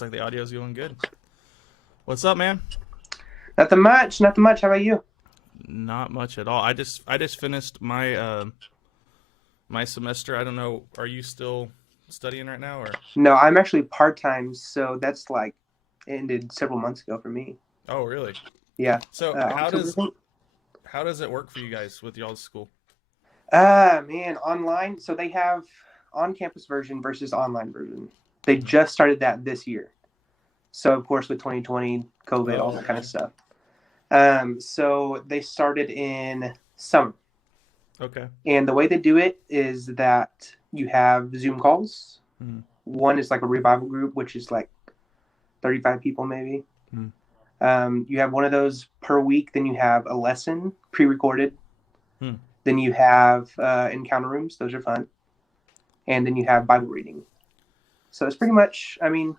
looks like the audio's going good. What's up, man? Nothing much. How about you? Not much at all. I just finished my my semester. I don't know. Are you still studying right now, or? No, I'm actually part-time, so that's like ended several months ago for me. Oh, really? Yeah. So October, how does it work for you guys with y'all's school? Man, online. So they have on-campus version versus online version. They just started that this year. So of course with 2020, COVID, all that kind of stuff. So they started in summer. Okay. And the way they do it is that you have Zoom calls. One is like a revival group, which is like 35 people maybe. You have one of those per week. Then you have a lesson pre-recorded. Then you have encounter rooms. Those are fun. And then you have Bible reading. So it's pretty much, I mean,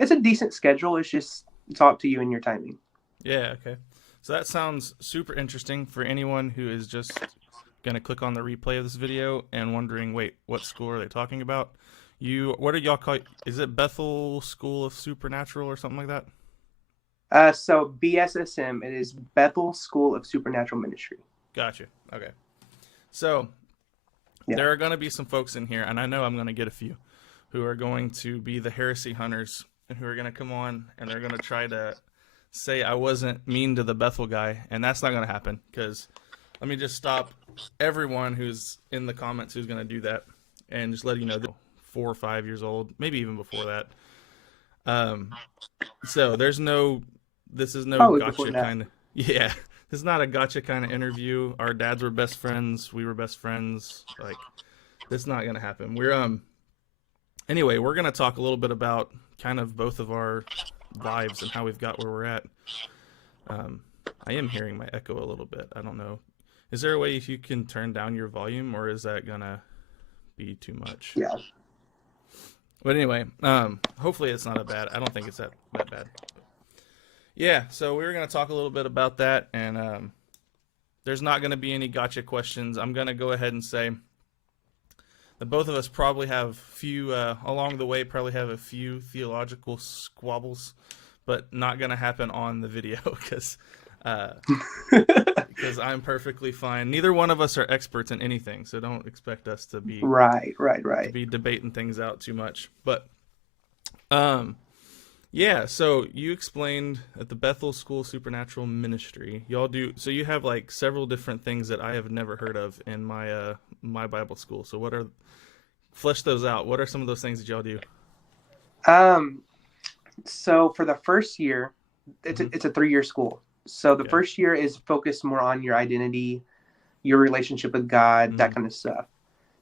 it's a decent schedule. It's all up to you and your timing. Yeah, okay. So that sounds super interesting for anyone who is just going to click on the replay of this video and wondering, wait, what school are they talking about? What do y'all call it? Is it Bethel School of Supernatural or something like that? So BSSM, it is Bethel School of Supernatural Ministry. Gotcha. Okay. So there are going to be some folks in here, and I know I'm going to get a few, who are going to be the heresy hunters and who are going to come on and they're going to try to say I wasn't mean to the Bethel guy, and that's not going to happen, because let me just stop everyone who's in the comments who's going to do that and just let you know, 4 or 5 years old, maybe even before that. So this is no gotcha kind of, this is not a gotcha kind of interview. Our dads were best friends. We were best friends. Like, this is not going to happen. Anyway, we're going to talk a little bit about kind of both of our lives and how we've got where we're at. I am hearing my echo a little bit. I don't know. Is there a way if you can turn down your volume, or is that going to be too much? Yeah. But anyway, hopefully it's not I don't think it's that bad. Yeah, so we were going to talk a little bit about that, and there's not going to be any gotcha questions. I'm going to go ahead and say that both of us probably have along the way, a few theological squabbles, but not going to happen on the video because I'm perfectly fine. Neither one of us are experts in anything, so don't expect us to be right. To be debating things out too much. But yeah, so you explained at the Bethel School Supernatural Ministry, y'all do, so you have like several different things that I have never heard of in my my Bible school. So flesh those out. What are some of those things that y'all do? So for the first year, it's a 3-year school. So the first year is focused more on your identity, your relationship with God, that kind of stuff.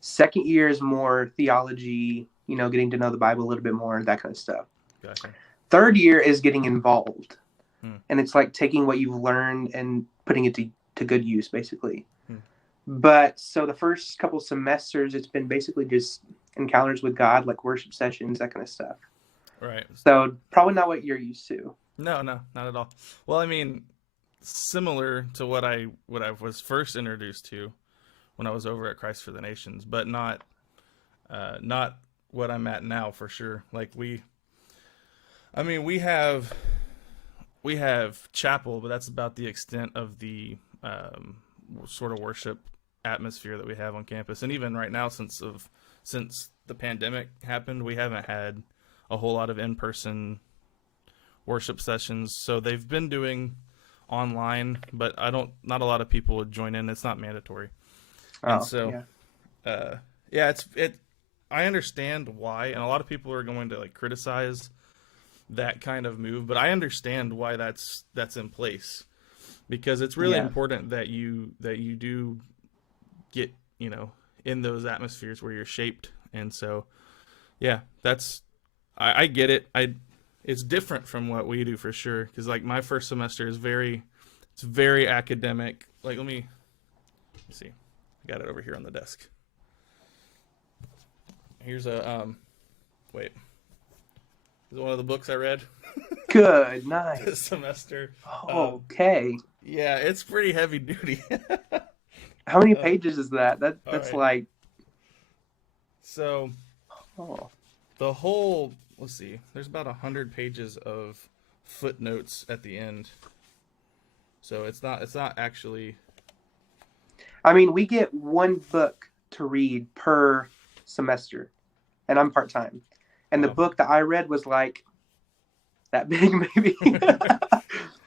Second year is more theology, getting to know the Bible a little bit more, that kind of stuff. Gotcha. Third year is getting involved. And it's like taking what you've learned and putting it to good use, basically. But so the first couple semesters, it's been basically just encounters with God, like worship sessions, that kind of stuff. Right. So probably not what you're used to. No, not at all. Well, I mean, similar to what I was first introduced to when I was over at Christ for the Nations, but not what I'm at now for sure. Like we have chapel, but that's about the extent of the sort of worship atmosphere that we have on campus. And even right now, since the pandemic happened, we haven't had a whole lot of in-person worship sessions. So they've been doing online, but not a lot of people would join in. It's not mandatory. And so, I understand why, and a lot of people are going to like criticize that kind of move, but I understand why that's in place, because it's really important that you do get, in those atmospheres where you're shaped. And so, I get it. It's different from what we do for sure. Because like my first semester is very academic. Like, let me see. I got it over here on the desk. Here's wait. This is one of the books I read. Good, nice. This semester. Okay. Yeah, it's pretty heavy duty. How many pages is that? That's right. Like. So, the whole let's see, there's about 100 pages of footnotes at the end. So it's not actually. I mean, we get one book to read per semester, and I'm part-time. And the book that I read was like that big, maybe.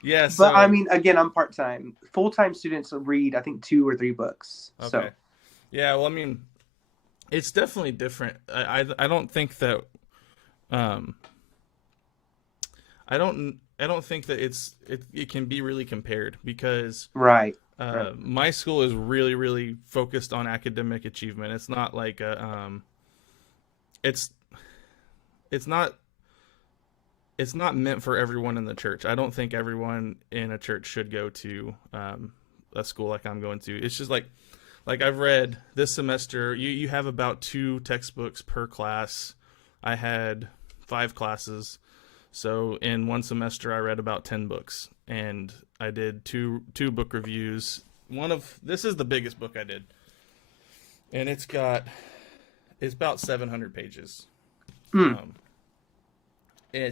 Yeah. But I mean, again, I'm part-time. Full-time students read, I think, 2 or 3 books. Okay. So. Yeah. Well, I mean, it's definitely different. I don't think that. I don't think that it can be really compared because Right. My school is really, really focused on academic achievement. It's not like it's not meant for everyone in the church. I don't think everyone in a church should go to a school like I'm going to. It's just like I've read this semester, you have about 2 textbooks per class. I had 5 classes. So in one semester, I read about 10 books, and I did two book reviews. This is the biggest book I did, and it's about 700 pages. And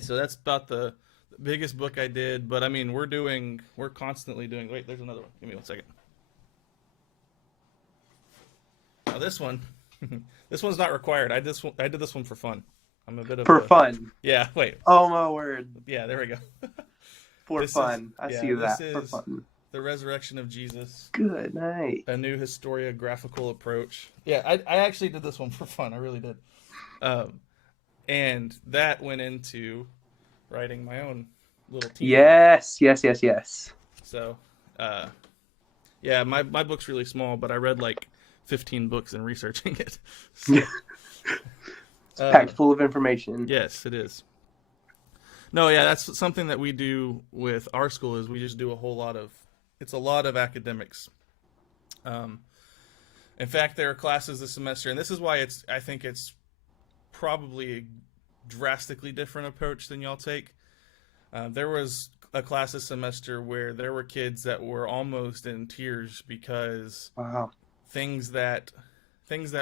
so that's about the biggest book I did. But I mean, we're constantly doing. Wait, there's another one. Give me 1 second. Now this one, this one's not required. I did this one for fun. I'm a bit of fun. Yeah, wait. Oh my word. Yeah, there we go. For fun. I see that. For fun. The Resurrection of Jesus. Good night. A new historiographical approach. Yeah, I actually did this one for fun. I really did. And that went into writing my own little team. Yes. So, yeah, my book's really small, but I read like 15 books in researching it. So, it's packed full of information. Yes, it is. No, yeah, that's something that we do with our school is we just do a lot of academics. In fact, there are classes this semester, and this is why I think it's probably a drastically different approach than y'all take. There was a class this semester where there were kids that were almost in tears because things that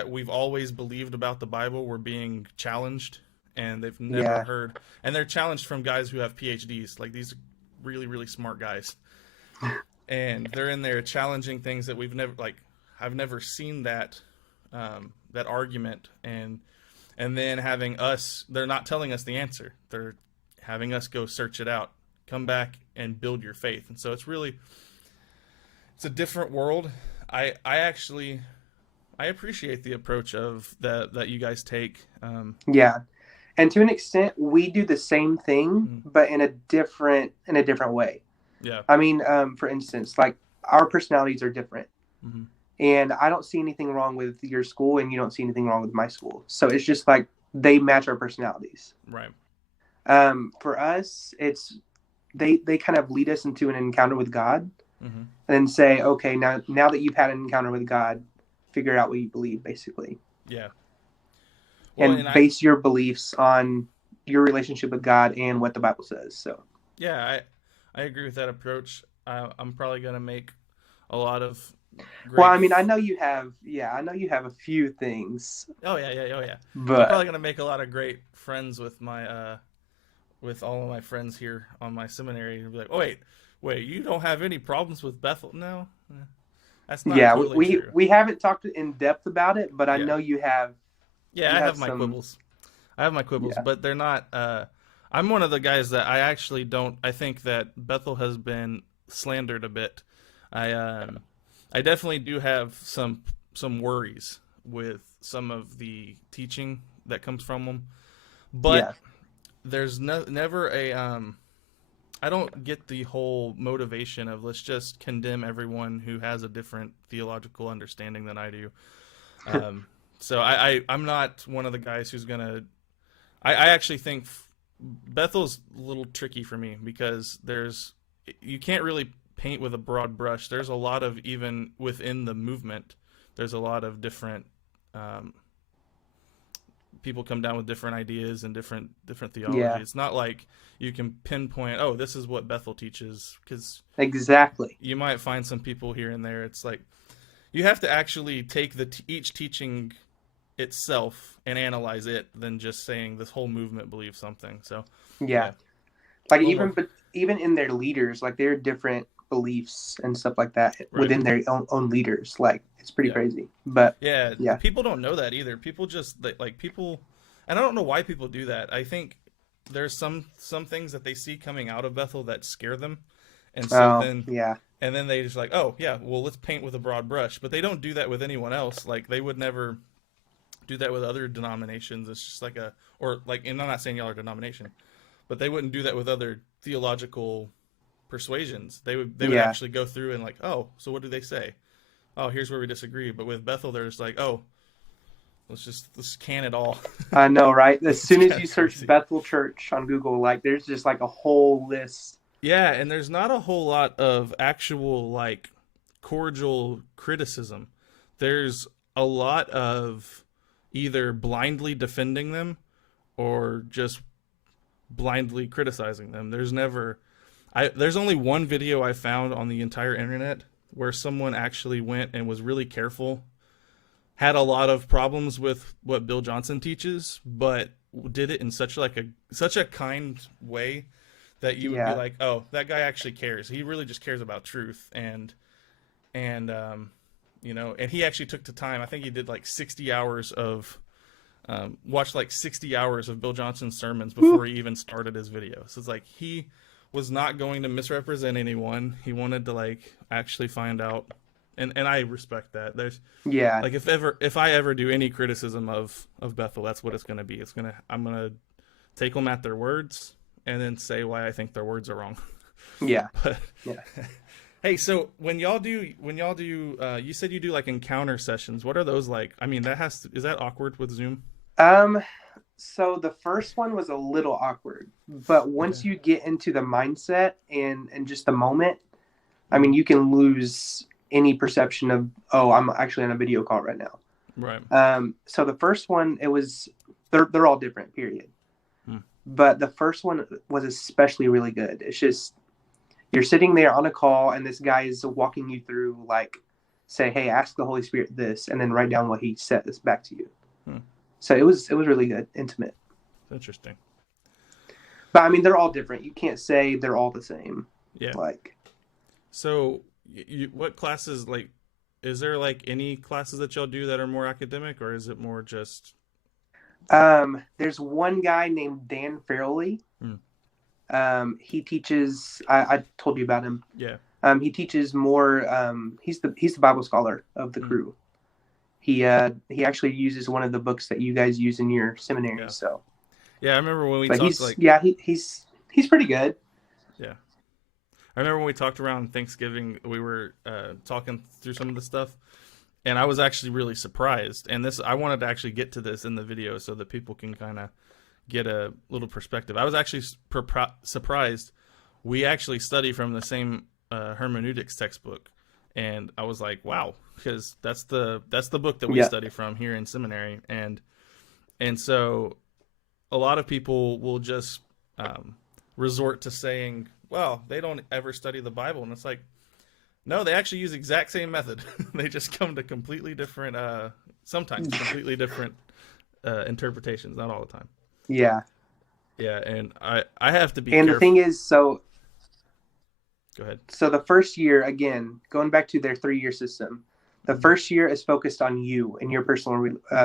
we've always believed about the Bible were being challenged, and they've never heard. And they're challenged from guys who have PhDs, like these really, really smart guys. And they're in there challenging things that I've never seen that argument. And then having us, they're not telling us the answer. They're having us go search it out, come back and build your faith. And so it's a different world. I appreciate the approach of that you guys take. Yeah, and to an extent, we do the same thing, but in a different way. Yeah. I mean, for instance, like our personalities are different, and I don't see anything wrong with your school, and you don't see anything wrong with my school. So it's just like they match our personalities. Right. For us, it's they kind of lead us into an encounter with God, and then say, okay, now that you've had an encounter with God, figure out what you believe, basically. Yeah. Well, and base your beliefs on your relationship with God and what the Bible says. So. Yeah, I agree with that approach. I'm probably going to make a lot of. Well, I mean, I know you have a few things. Oh yeah. But I'm probably going to make a lot of great friends with my with all of my friends here on my seminary. And be like, oh wait, you don't have any problems with Bethel? No. That's not totally true. We haven't talked in depth about it, but I know you have. Yeah, I have my quibbles. But they're not. I'm one of the guys that I actually don't. I think that Bethel has been slandered a bit. I definitely do have some worries with some of the teaching that comes from them, but there's never a. I don't get the whole motivation of let's just condemn everyone who has a different theological understanding than I do. So I'm not one of the guys who's gonna. I actually think Bethel's a little tricky for me because you can't really paint with a broad brush. There's a lot of, even within the movement, there's a lot of different people come down with different ideas and different theology. Yeah. It's not like you can pinpoint, oh, this is what Bethel teaches, because exactly you might find some people here and there. It's like you have to actually take each teaching itself and analyze it than just saying this whole movement believes something. So yeah. Like even in their leaders, like there are different beliefs and stuff like that within their own leaders. Like it's pretty crazy. But people don't know that either. People just like people, and I don't know why people do that. I think there's some things that they see coming out of Bethel that scare them, and so and then they just like, oh yeah, well let's paint with a broad brush. But they don't do that with anyone else. Like they would never do that with other denominations. It's just like and I'm not saying y'all are denomination, but they wouldn't do that with other theological persuasions. They would actually go through and like, oh, so what do they say? Oh, here's where we disagree. But with Bethel, they're just like, oh, let's can it all. I know, right? As soon as you search Bethel Church on Google, like there's just like a whole list. Yeah, and there's not a whole lot of actual like cordial criticism. There's a lot of either blindly defending them or just blindly criticizing them. There's only one video I found on the entire internet where someone actually went and was really careful, had a lot of problems with what Bill Johnson teaches, but did it in such a kind way that you would be like, oh, that guy actually cares. He really just cares about truth. And he actually took the time. I think he did like 60 hours of watched like 60 hours of Bill Johnson's sermons before he even started his video. So it's like he was not going to misrepresent anyone. He wanted to like actually find out, and I respect that. There's like if I ever do any criticism of Bethel, that's what it's going to be. I'm going to take them at their words and then say why I think their words are wrong. Yeah. But hey, so when y'all do you said you do like encounter sessions. What are those like? I mean, is that awkward with Zoom? So the first one was a little awkward, but once you get into the mindset and just the moment, I mean, you can lose any perception of, oh, I'm actually on a video call right now. Right. So the first one, they're all different, period. But the first one was especially really good. It's just, you're sitting there on a call and this guy is walking you through, like, say, hey, ask the Holy Spirit this, and then write down what he said this back to you. So it was really good, intimate. Interesting. But I mean, they're all different. You can't say they're all the same. Yeah. Like, so what classes, like, is there like any classes that y'all do that are more academic, or is it more just? There's one guy named Dan Farrelly. He teaches. I told you about him. Yeah. He teaches more. He's the Bible scholar of the crew. He actually uses one of the books that you guys use in your seminary. Yeah. So. Yeah, I remember when we talked. He's pretty good. Yeah. I remember when we talked around Thanksgiving, we were talking through some of the stuff, and I was actually really surprised. And I wanted to actually get to this in the video so that people can kind of get a little perspective. I was actually surprised. We actually study from the same hermeneutics textbook, and I was like, wow, because that's the book that we study from here in seminary, and so a lot of people will just resort to saying, well, they don't ever study the Bible. And it's like, no, they actually use the exact same method. They just come to completely different, sometimes completely different interpretations, not all the time. Yeah. Yeah, and I have to be careful. The thing is, Go ahead. So the first year, again, going back to their 3-year system, the first year is focused on you and your personal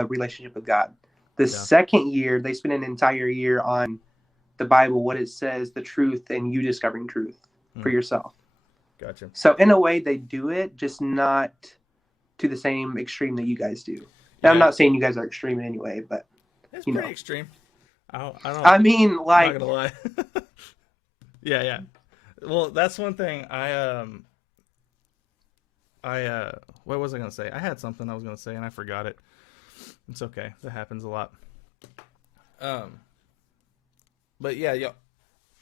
relationship with God. The second year, they spend an entire year on the Bible, what it says, the truth, and you discovering truth for yourself. Gotcha. So in a way, they do it, just not to the same extreme that you guys do. Now, I'm not saying you guys are extreme in any way, but it's pretty extreme. I mean, like, I'm not gonna lie. Yeah. Well, that's one thing. What was I gonna say? I had something I was gonna say and I forgot it. It's okay. That happens a lot. But yeah,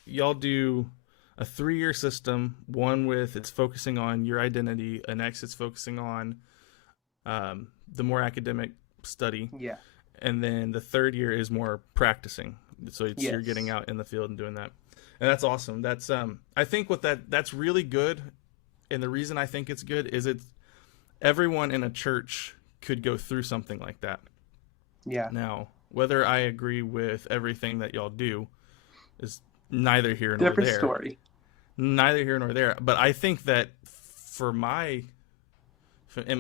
y'all do a 3-year system. One with it's focusing on your identity. The next it's focusing on the more academic study. Yeah. And then the 3rd year is more practicing. So you're getting out in the field and doing that. And that's awesome. That's I think that's really good. And the reason I think it's good is everyone in a church could go through something like that. Yeah. Now, whether I agree with everything that y'all do is neither here nor Different there. story. Neither here nor there. But I think that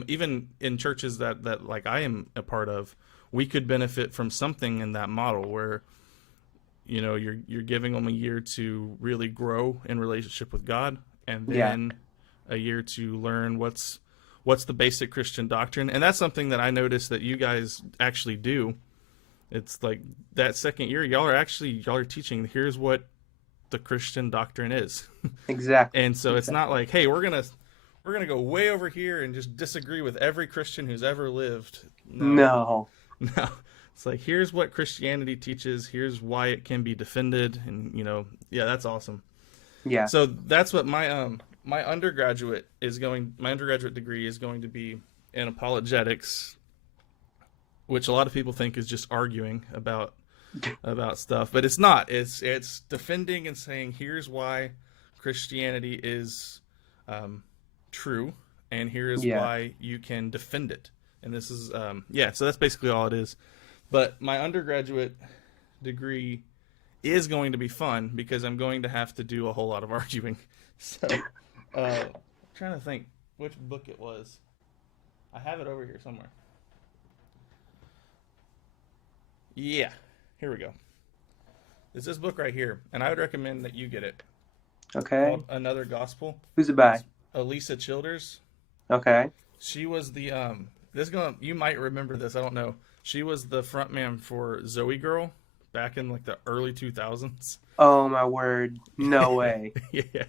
even in churches that like I am a part of, we could benefit from something in that model where, you know, you're giving them a year to really grow in relationship with God, and then a year to learn what's the basic Christian doctrine. And that's something that I noticed that you guys actually do. It's like that second year, y'all are teaching, here's what the Christian doctrine is. Exactly. And so it's not like, hey, we're gonna go way over here and just disagree with every Christian who's ever lived. No. It's like, here's what Christianity teaches, here's why it can be defended, and that's awesome. Yeah. So that's what my undergraduate degree is going to be in apologetics, which a lot of people think is just arguing about stuff, but it's not. It's defending and saying, here's why Christianity is true, and here is why you can defend it. And this is so that's basically all it is. But my undergraduate degree is going to be fun because I'm going to have to do a whole lot of arguing. So I'm trying to think which book it was. I have it over here somewhere. Yeah, here we go. It's this book right here, and I would recommend that you get it. Okay. Called Another Gospel. Who's it by? It's Elisa Childers. Okay. She was the you might remember this, I don't know. She was the frontman for Zoe Girl back in like the early 2000s. Oh my word. No way. Yeah.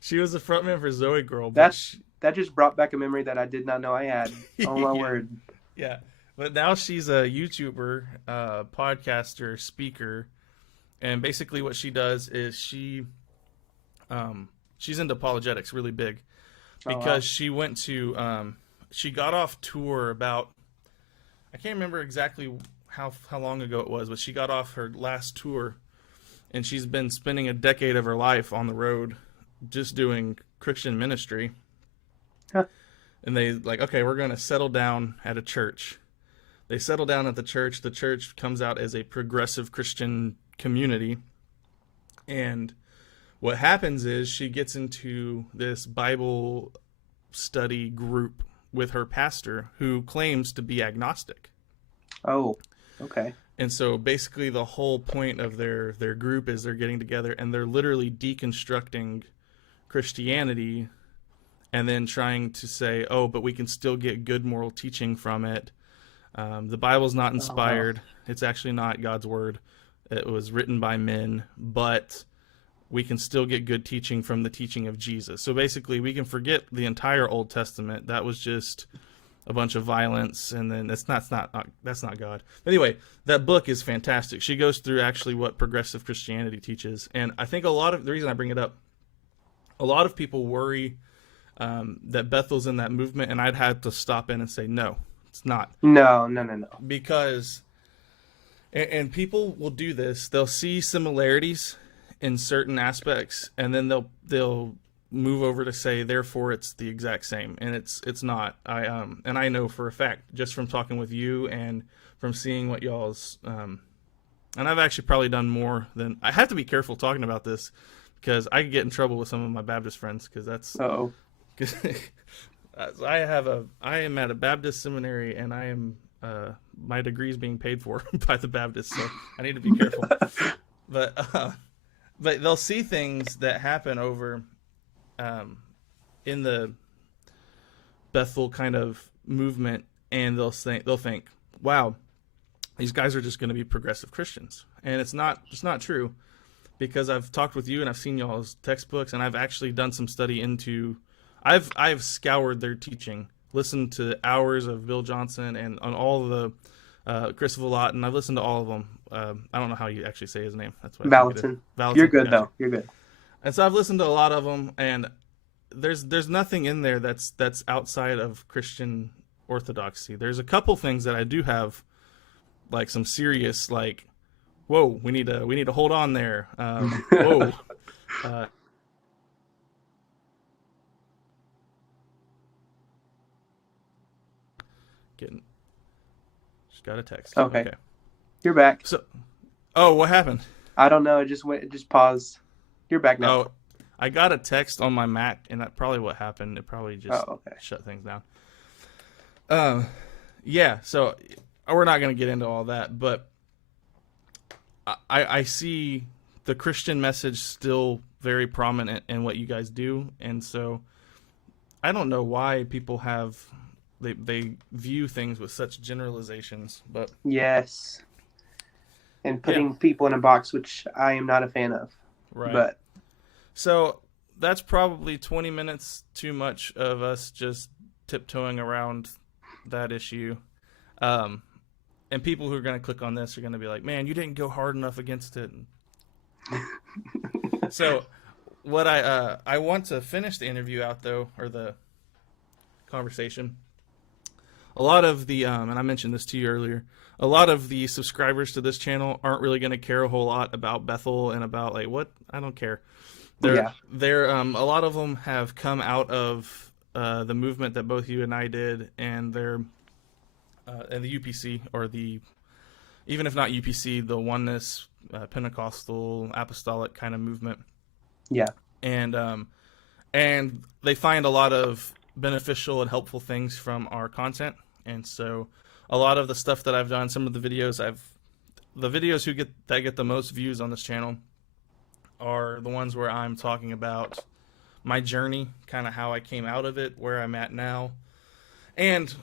She was the frontman for Zoe Girl. That just brought back a memory that I did not know I had. Oh my word. Yeah. But now she's a YouTuber, podcaster, speaker, and basically what she does is she's into apologetics really big because she went to she got off tour about, I can't remember exactly how long ago it was, but she got off her last tour, and she's been spending a decade of her life on the road just doing Christian ministry. Huh. And they like, okay, we're going to settle down at a church. They settle down at the church. The church comes out as a progressive Christian community. And what happens is she gets into this Bible study group with her pastor who claims to be agnostic. Oh, okay. And so basically the whole point of their group is they're getting together and they're literally deconstructing Christianity and then trying to say, oh, but we can still get good moral teaching from it. The Bible's not inspired. It's actually not God's word. It was written by men, but we can still get good teaching from the teaching of Jesus. So basically we can forget the entire Old Testament. That was just a bunch of violence, and then that's not God. But anyway, that book is fantastic. She goes through actually what progressive Christianity teaches. And I think the reason I bring it up, a lot of people worry that Bethel's in that movement, and I'd have to stop in and say, no, it's not. No. Because, and people will do this, they'll see similarities in certain aspects, and then they'll move over to say, therefore it's the exact same, and it's not. And I know for a fact, just from talking with you and from seeing what y'all's, and I've actually probably done more than, I have to be careful talking about this, because I could get in trouble with some of my Baptist friends, because that's, I am at a Baptist seminary, and I am, my degree is being paid for by the Baptists, so I need to be careful. But they'll see things that happen over in the Bethel kind of movement, and they'll think, wow, these guys are just going to be progressive Christians. And it's not true, because I've talked with you and I've seen y'all's textbooks, and I've actually done some study into, I've scoured their teaching, listened to hours of Bill Johnson and on all of the Chris Vallot, and I've listened to all of them. I don't know how you actually say his name. That's what Valentin. You're good, yeah. though. You're good. And so I've listened to a lot of them, and there's nothing in there that's outside of Christian orthodoxy. There's a couple things that I do have, like some serious, like, whoa, we need to hold on there. Whoa. Just got a text. Okay. You're back. So, oh, what happened? I don't know. It just paused. You're back now. Oh, I got a text on my Mac, and that's probably what happened. It probably just shut things down. Yeah, so we're not going to get into all that, but I see the Christian message still very prominent in what you guys do, and so I don't know why people have they view things with such generalizations, but yes, and putting people in a box, which I am not a fan of. Right. But so that's probably 20 minutes too much of us just tiptoeing around that issue. And people who are going to click on this are going to be like, man, you didn't go hard enough against it. So what I want to finish the interview out, though, or the conversation. A lot of the, and I mentioned this to you earlier, a lot of the subscribers to this channel aren't really going to care a whole lot about Bethel and about, like, what? I don't care. They're a lot of them have come out of the movement that both you and I did, and they're and the UPC, or the, even if not UPC, the oneness, Pentecostal, apostolic kind of movement. Yeah. And they find a lot of beneficial and helpful things from our content. And so a lot of the stuff that I've done, some of the videos that get the most views on this channel are the ones where I'm talking about my journey, kind of how I came out of it, where I'm at now, and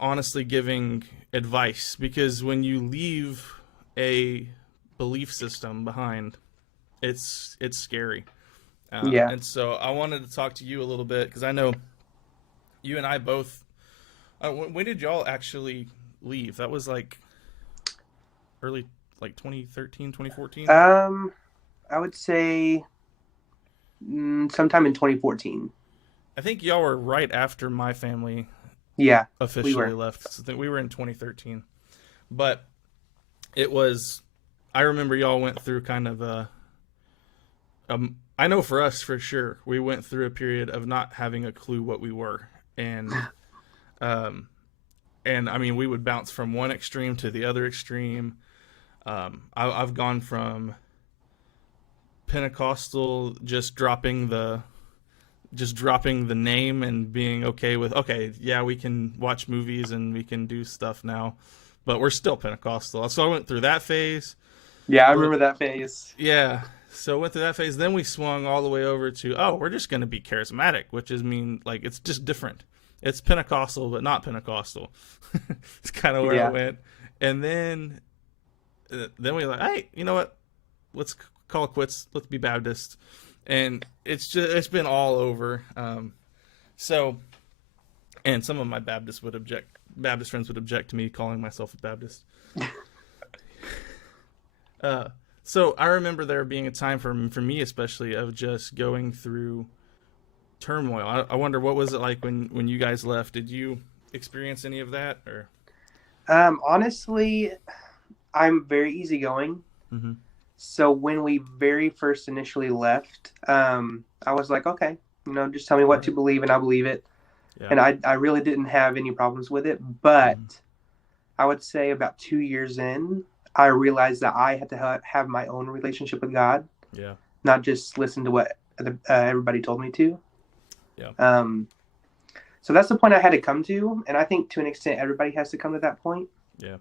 honestly giving advice, because when you leave a belief system behind, it's scary. And so I wanted to talk to you a little bit, because I know you and I both, when did y'all actually leave? That was like early, like 2013, 2014? I would say sometime in 2014. I think y'all were right after my family officially left. So I think we were in 2013. But it was, I remember y'all went through kind of I know for us, for sure, we went through a period of not having a clue what we were. And I mean, we would bounce from one extreme to the other extreme. I've gone from Pentecostal, just dropping the name and being okay with, we can watch movies and we can do stuff now, but we're still Pentecostal. So I went through that phase. Yeah, I remember that phase. Yeah. So I went through that phase. Then we swung all the way over to, we're just going to be charismatic, which is like, it's just different. It's Pentecostal, but not Pentecostal. It's kind of where I went. And then we were like, hey, you know what? Let's call it quits. Let's be Baptist. And it's been all over. So, and some of my Baptist friends would object to me calling myself a Baptist. So I remember there being a time for me, especially, of just going through turmoil. I wonder, what was it like when you guys left? Did you experience any of that, or? Honestly, I'm very easygoing. Mm-hmm. So when we very first initially left, I was like, okay, just tell me what to believe and I'll believe it. Yeah. And I really didn't have any problems with it. But I would say about 2 years in, I realized that I had to have my own relationship with God. Yeah. Not just listen to what everybody told me to. Yeah. So that's the point I had to come to. And I think to an extent, everybody has to come to that point. Yeah.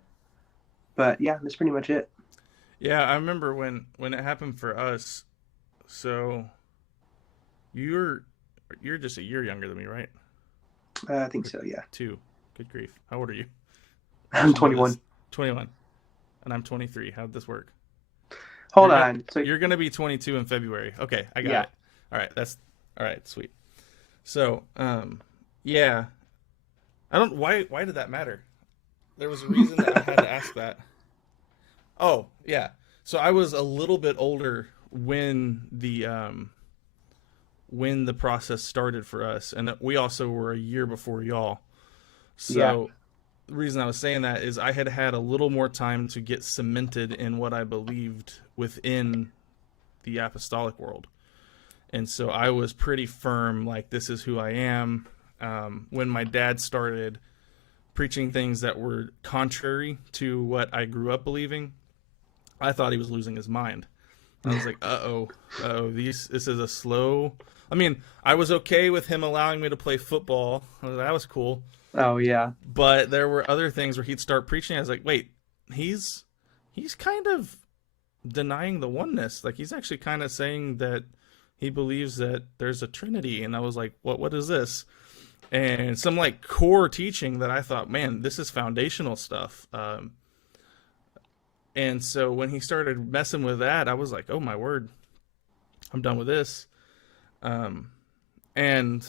But yeah, that's pretty much it. Yeah, I remember when it happened for us. So you're just a year younger than me, right? I think so, yeah. 2. Good grief. How old are you? I'm 21. 21. And I'm 23. How'd this work? Hold on. So you're going to be 22 in February. Okay, I got it. All right, sweet. So, yeah. Why did that matter? There was a reason that I had to ask that. Oh, yeah. So I was a little bit older when the process started for us, and we also were a year before y'all. So the reason I was saying that is I had a little more time to get cemented in what I believed within the apostolic world. And so I was pretty firm, like, this is who I am. When my dad started preaching things that were contrary to what I grew up believing, I thought he was losing his mind. I was like, this is a slow. I mean, I was okay with him allowing me to play football. That was cool. Oh yeah. But there were other things where he'd start preaching. I was like, wait, he's kind of denying the oneness. Like, he's actually kind of saying that he believes that there's a Trinity. And I was like, what is this? And some like core teaching that I thought, man, this is foundational stuff. And so when he started messing with that, I was like, oh my word, I'm done with this. And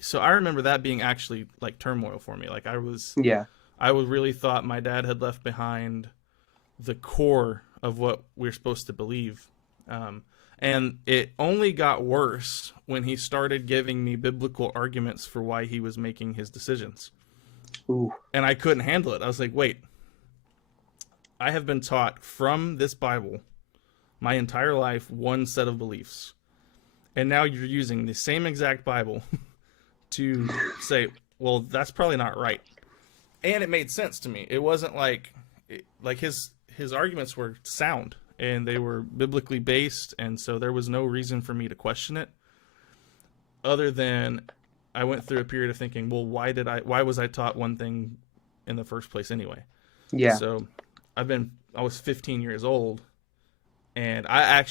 so I remember that being actually like turmoil for me. Like I really thought my dad had left behind the core of what we're supposed to believe. And it only got worse when he started giving me biblical arguments for why he was making his decisions. Ooh. And I couldn't handle it. I was like, wait, I have been taught from this Bible my entire life one set of beliefs. And now you're using the same exact Bible to say, well, that's probably not right. And it made sense to me. It wasn't like his arguments were sound and they were biblically based. And so there was no reason for me to question it other than I went through a period of thinking, well, why was I taught one thing in the first place anyway? Yeah. So I was 15 years old and I had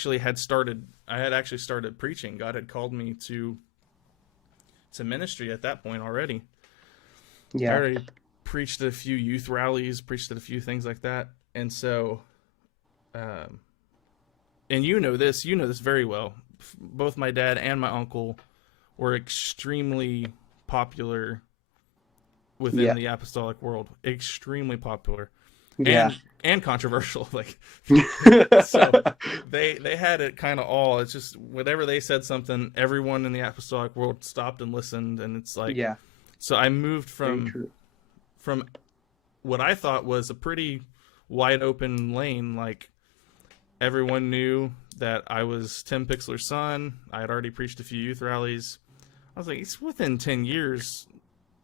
actually started preaching. God had called me to ministry at that point already. Yeah. I already preached at a few youth rallies, preached at a few things like that. And so, and you know this very well. Both my dad and my uncle were extremely popular within the apostolic world. Extremely popular. Yeah. And controversial. Like, so they had it kind of all. It's just whenever they said something, everyone in the apostolic world stopped and listened. And it's like, yeah. So I moved from what I thought was a pretty wide open lane. Like everyone knew that I was Tim Pixler's son. I had already preached a few youth rallies. I was like, it's within 10 years,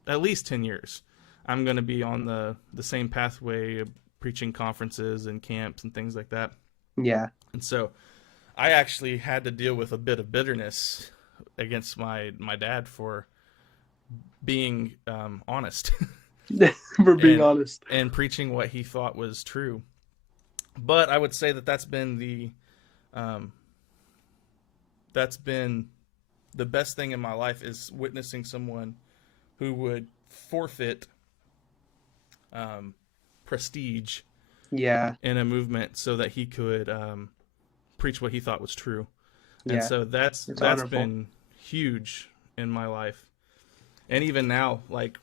at least 10 years. I'm going to be on the same pathway of preaching conferences and camps and things like that. Yeah. And so I actually had to deal with a bit of bitterness against my dad for being honest. For being honest. And preaching what he thought was true. But I would say that's been the best thing in my life is witnessing someone who would forfeit prestige in a movement so that he could preach what he thought was true. And so that's been huge in my life. And even now, like,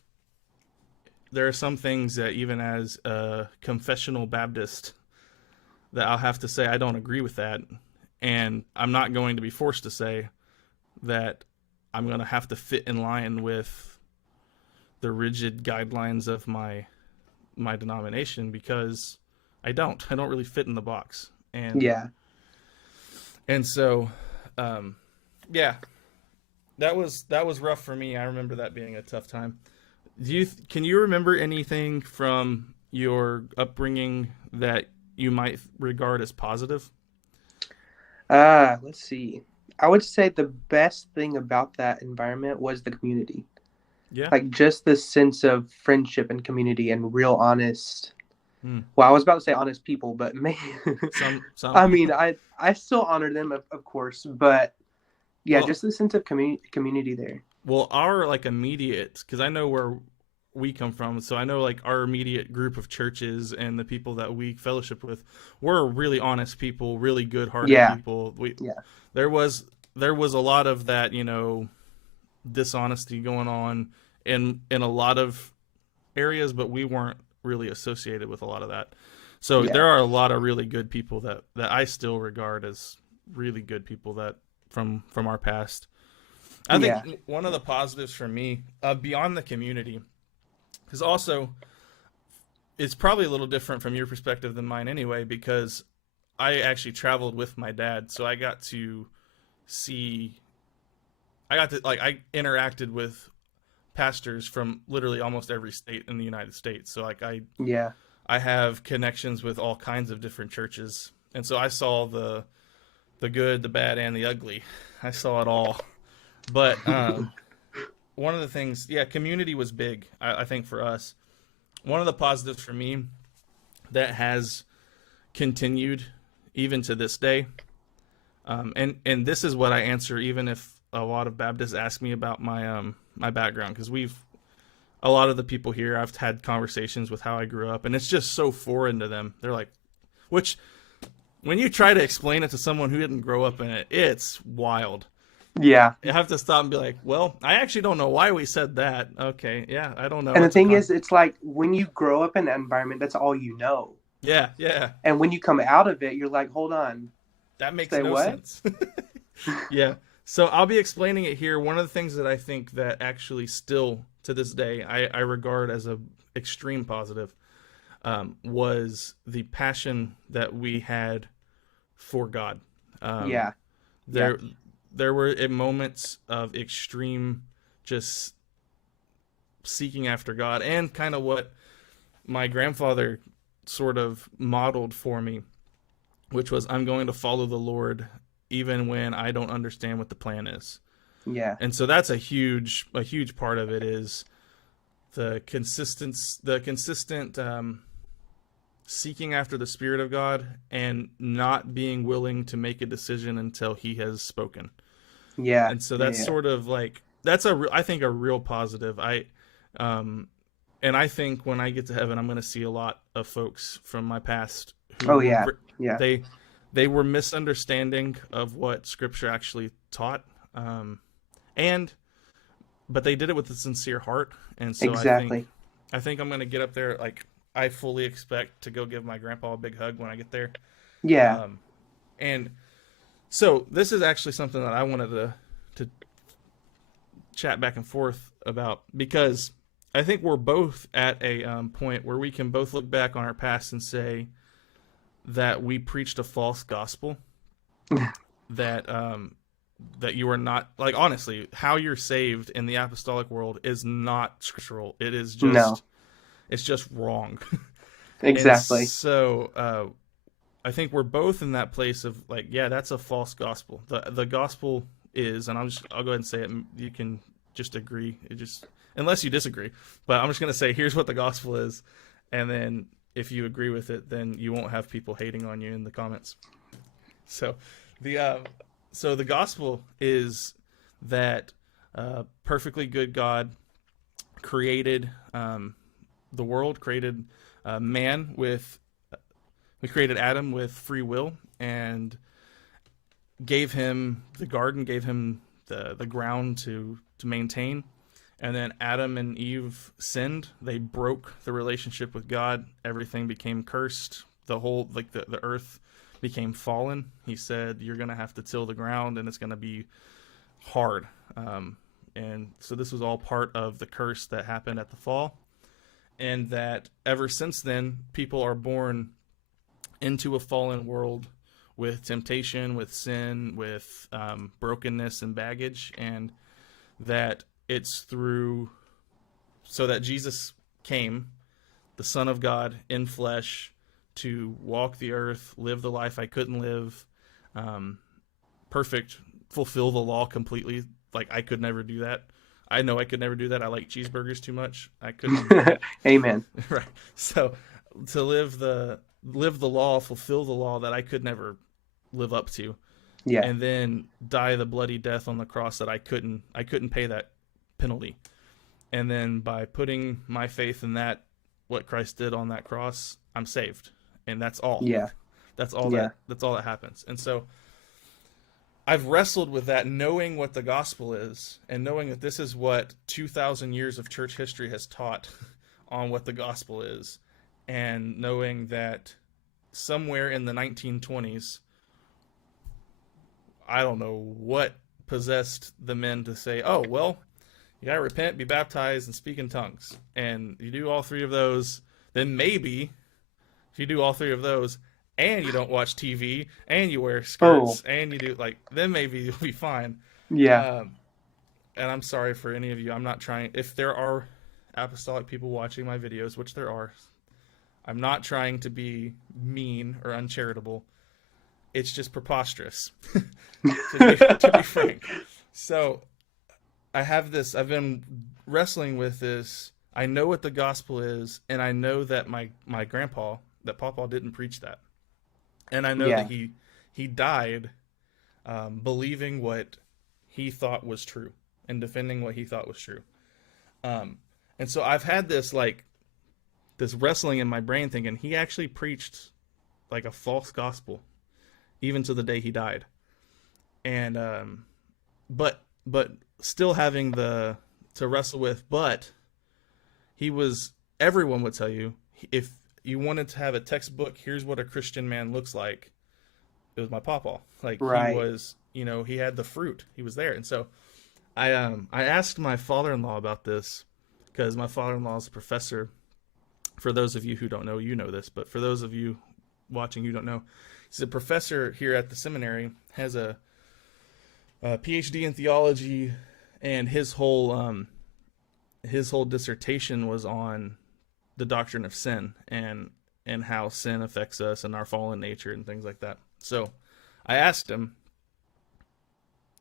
there are some things that even as a confessional Baptist that I'll have to say I don't agree with that. And I'm not going to be forced to say that I'm going to have to fit in line with the rigid guidelines of my denomination, because I don't really fit in the box. And so that was rough for me. I remember that being a tough time. Can you remember anything from your upbringing that you might regard as positive? Let's see. I would say the best thing about that environment was the community. Yeah. Like just the sense of friendship and community and real honest. Well, I was about to say honest people, but man, some. I mean, I still honor them, of course, but just the sense of community there. Well, our like immediate, because I know where we come from, so I know like our immediate group of churches and the people that we fellowship with were really honest people, really good-hearted people. There was a lot of that, dishonesty going on in a lot of areas, but we weren't really associated with a lot of that. So there are a lot of really good people that I still regard as really good people that from our past. I think one of the positives for me, beyond the community, is also, it's probably a little different from your perspective than mine anyway, because I actually traveled with my dad, so I interacted with pastors from literally almost every state in the United States. So like I have connections with all kinds of different churches. And so I saw the good, the bad, and the ugly. I saw it all. But one of the things, community was big, I think, for us. One of the positives for me that has continued even to this day, and this is what I answer even if a lot of Baptists ask me about my my background, because a lot of the people here, I've had conversations with how I grew up, and it's just so foreign to them. They're like, which when you try to explain it to someone who didn't grow up in it, it's wild. Yeah. You have to stop and be like, well, I actually don't know why we said that. Okay, yeah, I don't know. And the thing is, it's like when you grow up in that environment, that's all you know. Yeah. And when you come out of it, you're like, hold on. That makes no sense. Yeah. So I'll be explaining it here. One of the things that I think that actually still to this day I regard as a extreme positive was the passion that we had for God. There were moments of extreme just seeking after God, and kind of what my grandfather sort of modeled for me, which was, I'm going to follow the Lord even when I don't understand what the plan is. Yeah. And so that's a huge part of it, is the consistent seeking after the Spirit of God and not being willing to make a decision until He has spoken. Yeah. And so that's sort of like, I think a real positive. And I think when I get to heaven, I'm going to see a lot of folks from my past who they were misunderstanding of what Scripture actually taught. But they did it with a sincere heart. And so exactly. I think I'm going to get up there. Like, I fully expect to go give my grandpa a big hug when I get there. Yeah. And so this is actually something that I wanted to chat back and forth about, because I think we're both at a point where we can both look back on our past and say that we preached a false gospel, that you are not, like, honestly, how you're saved in the apostolic world is not scriptural. It is just, it's just wrong. Exactly. So I think we're both in that place of like, yeah, that's a false gospel. The gospel is, and I'll go ahead and say it, and you can just agree. Unless you disagree, but I'm just going to say, here's what the gospel is. And then if you agree with it, then you won't have people hating on you in the comments. So the gospel is that perfectly good God created the world, created man we created Adam with free will, and gave him the garden, gave him the ground to maintain. And then Adam and Eve sinned. They broke the relationship with God. Everything became cursed. The whole, like the earth became fallen. He said, you're going to have to till the ground, and it's going to be hard. And so this was all part of the curse that happened at the fall. And that ever since then, people are born into a fallen world with temptation, with sin, with brokenness and baggage. And that it's so that Jesus came, the Son of God in flesh, to walk the earth, live the life I couldn't live, perfect, fulfill the law completely. Like, I could never do that. I know I could never do that. I like cheeseburgers too much. I couldn't do that. Amen. Right. So to live the law, fulfill the law that I could never live up to. Yeah. And then die the bloody death on the cross that I couldn't pay that penalty. And then by putting my faith in that, what Christ did on that cross, I'm saved. And that's all. Yeah. That's all that happens. And so I've wrestled with that, knowing what the gospel is, and knowing that this is what 2,000 years of church history has taught on what the gospel is, and knowing that somewhere in the 1920s, I don't know what possessed the men to say, oh, well, you gotta repent, be baptized, and speak in tongues. And you do all three of those, then maybe, if you do all three of those, and you don't watch TV, and you wear skirts, and you do, like, then maybe you'll be fine. Yeah. and I'm sorry for any of you. I'm not trying. If there are apostolic people watching my videos, which there are, I'm not trying to be mean or uncharitable. It's just preposterous, to be frank. So I've been wrestling with this. I know what the gospel is, and I know that my grandpa, that Papa didn't preach that. And I know that he died believing what he thought was true and defending what he thought was true. And so I've had this wrestling in my brain thinking he actually preached like a false gospel even to the day he died. And but still having to wrestle with, but everyone would tell you, if you wanted to have a textbook, here's what a Christian man looks like, it was my papa. Like, right. He was, he had the fruit. He was there. And so I asked my father-in-law about this, because my father-in-law is a professor. For those of you who don't know, you know this, but for those of you watching, you don't know. He's a professor here at the seminary, has a PhD in theology, and his whole dissertation was on the doctrine of sin and how sin affects us and our fallen nature and things like that. So I asked him,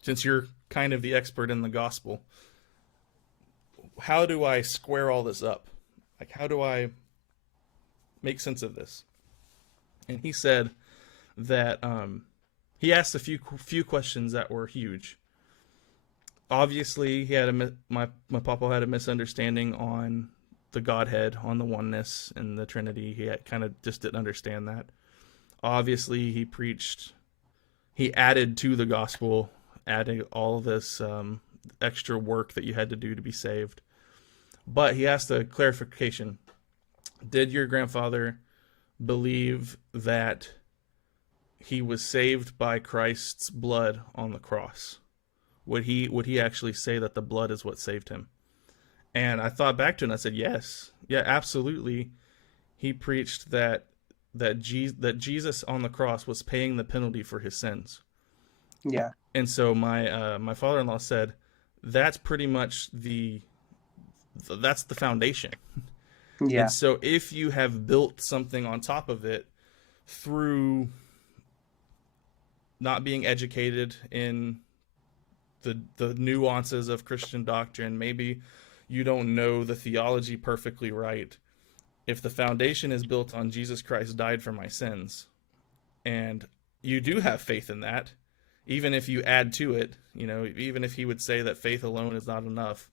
since you're kind of the expert in the gospel, how do I square all this up? Like, how do I make sense of this? And he said that he asked a few questions that were huge. Obviously, he had my papa had a misunderstanding on the Godhead, on the oneness and the Trinity. He kind of just didn't understand that. Obviously, he added to the gospel, adding all this extra work that you had to do to be saved. But he asked a clarification. Did your grandfather believe that he was saved by Christ's blood on the cross? Would he actually say that the blood is what saved him? And I thought back to it and I said, yes. Yeah, absolutely. He preached that Jesus on the cross was paying the penalty for his sins. Yeah. And so my father-in-law said, that's pretty much that's the foundation. Yeah. And so if you have built something on top of it through not being educated in the nuances of Christian doctrine, maybe you don't know the theology perfectly right. If the foundation is built on Jesus Christ died for my sins, and you do have faith in that, even if you add to it, even if he would say that faith alone is not enough,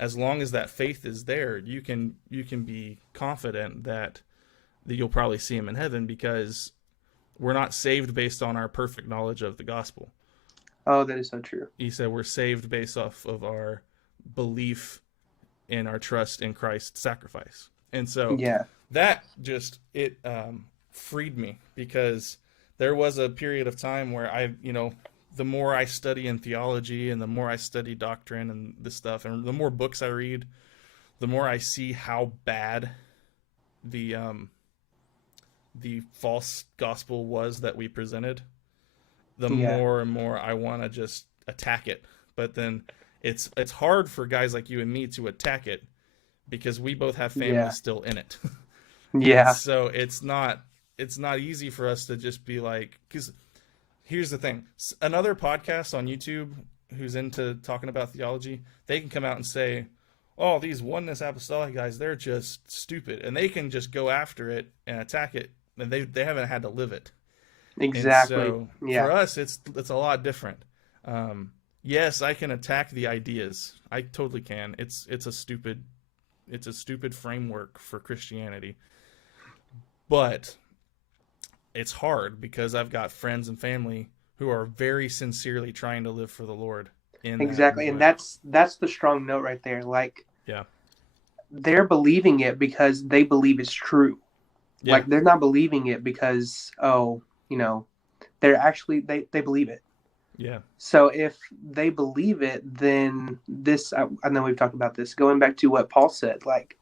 as long as that faith is there, you can be confident that you'll probably see him in heaven, because we're not saved based on our perfect knowledge of the gospel. Oh, that is so true. He said we're saved based off of our belief in our trust in Christ's sacrifice. And so that just, it freed me, because there was a period of time where the more I study in theology and the more I study doctrine and this stuff, and the more books I read, the more I see how bad the false gospel was that we presented, the more and more I want to just attack it. But then it's hard for guys like you and me to attack it, because we both have families still in it. Yeah. So it's not easy for us to just be like, because here's the thing. Another podcast on YouTube who's into talking about theology, they can come out and say, oh, these oneness apostolic guys, they're just stupid. And they can just go after it and attack it, and they haven't had to live it. Exactly. And so for us, it's a lot different. Yes, I can attack the ideas. I totally can. It's a stupid framework for Christianity. But it's hard, because I've got friends and family who are very sincerely trying to live for the Lord. Exactly. And that's the strong note right there. Like, they're believing it because they believe it's true. Yeah. Like, they're not believing it because, they're actually, they believe it. Yeah. So if they believe it, then I know we've talked about this, going back to what Paul said, like,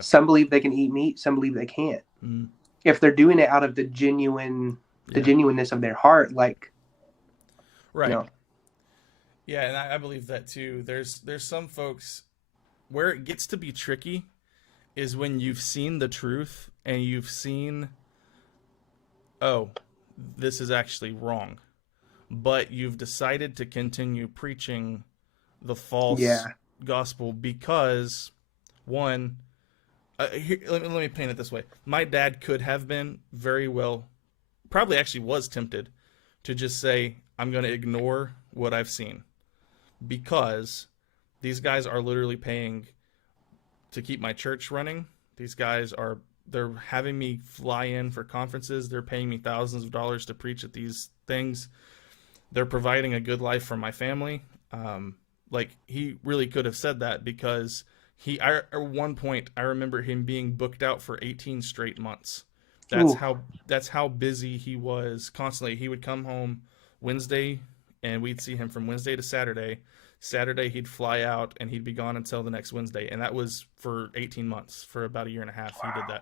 some believe they can eat meat, some believe they can't. Mm. If they're doing it out of the genuineness of their heart, like, right. Yeah, and I believe that too. There's some folks where it gets to be tricky is when you've seen the truth and you've seen, oh, this is actually wrong, but you've decided to continue preaching the false gospel because, one, let me paint it this way. My dad could have been very well, probably actually was tempted to just say, I'm going to ignore what I've seen because these guys are literally paying to keep my church running. These guys they're having me fly in for conferences. They're paying me thousands of dollars to preach at these things. They're providing a good life for my family. Like, he really could have said that because at one point, I remember him being booked out for 18 straight months. That's how busy he was constantly. He would come home Wednesday, and we'd see him from Wednesday to Saturday. Saturday, he'd fly out, and he'd be gone until the next Wednesday. And that was for 18 months, for about a year and a half. Wow. He did that.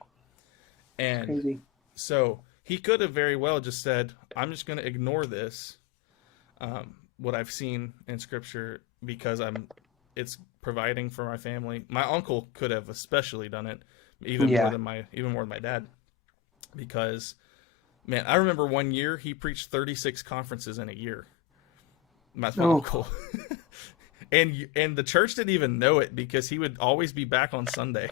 And so he could have very well just said, I'm just going to ignore this, what I've seen in Scripture, because it's providing for my family. My uncle could have especially done it, even more than my dad, because, man, I remember one year he preached 36 conferences in a year. That's my uncle. And the church didn't even know it because he would always be back on Sunday.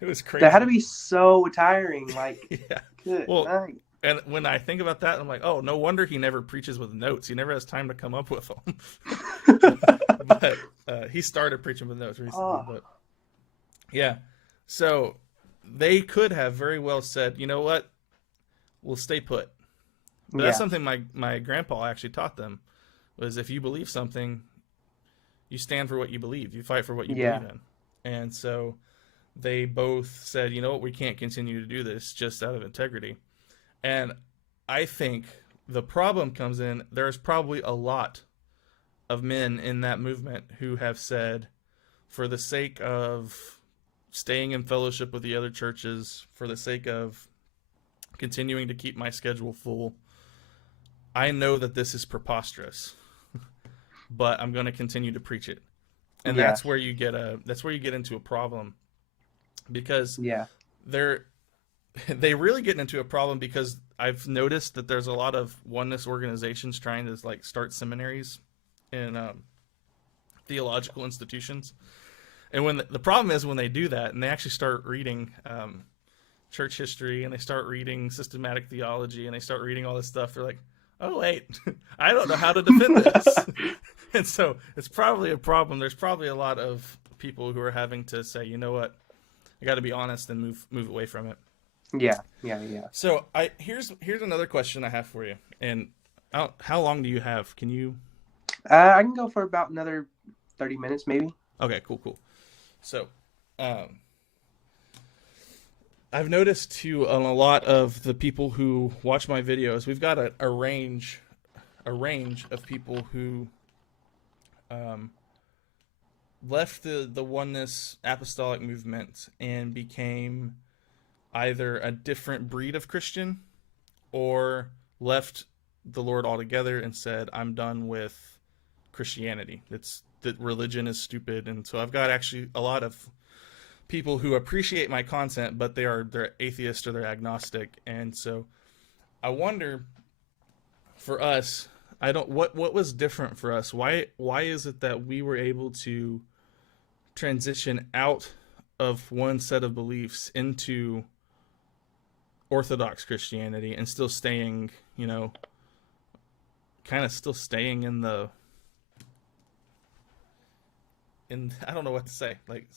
It was crazy. That had to be so tiring. Like, yeah. Good night. And when I think about that, I'm like, oh, no wonder he never preaches with notes. He never has time to come up with them. But he started preaching with notes recently. But yeah, so they could have very well said, you know what, we'll stay put. But that's something my grandpa actually taught them, was if you believe something, you stand for what you believe. You fight for what you believe in. And so they both said, you know what, we can't continue to do this just out of integrity. And I think the problem comes in, there's probably a lot of men in that movement who have said, for the sake of staying in fellowship with the other churches, for the sake of continuing to keep my schedule full, I know that this is preposterous, but I'm going to continue to preach it. And that's where you get into a problem, because they really get into a problem, because I've noticed that there's a lot of oneness organizations trying to like start seminaries in theological institutions. And when the problem is when they do that and they actually start reading church history and they start reading systematic theology and they start reading all this stuff, they're like, oh wait, I don't know how to defend this. And so it's probably a problem. There's probably a lot of people who are having to say, you know what, I got to be honest and move away from it. Yeah. So here's another question I have for you. And how long do you have? Can you? I can go for about another 30 minutes, maybe. Okay, cool. So, I've noticed too, a lot of the people who watch my videos, we've got a range of people who left the oneness apostolic movement and became either a different breed of Christian or left the Lord altogether and said, I'm done with Christianity. That religion is stupid. And so I've got actually a lot of people who appreciate my content, but they're atheist or they're agnostic. And so I wonder, for us, what was different for us? Why is it that we were able to transition out of one set of beliefs into Orthodox Christianity and still staying, kind of still staying in I don't know what to say, like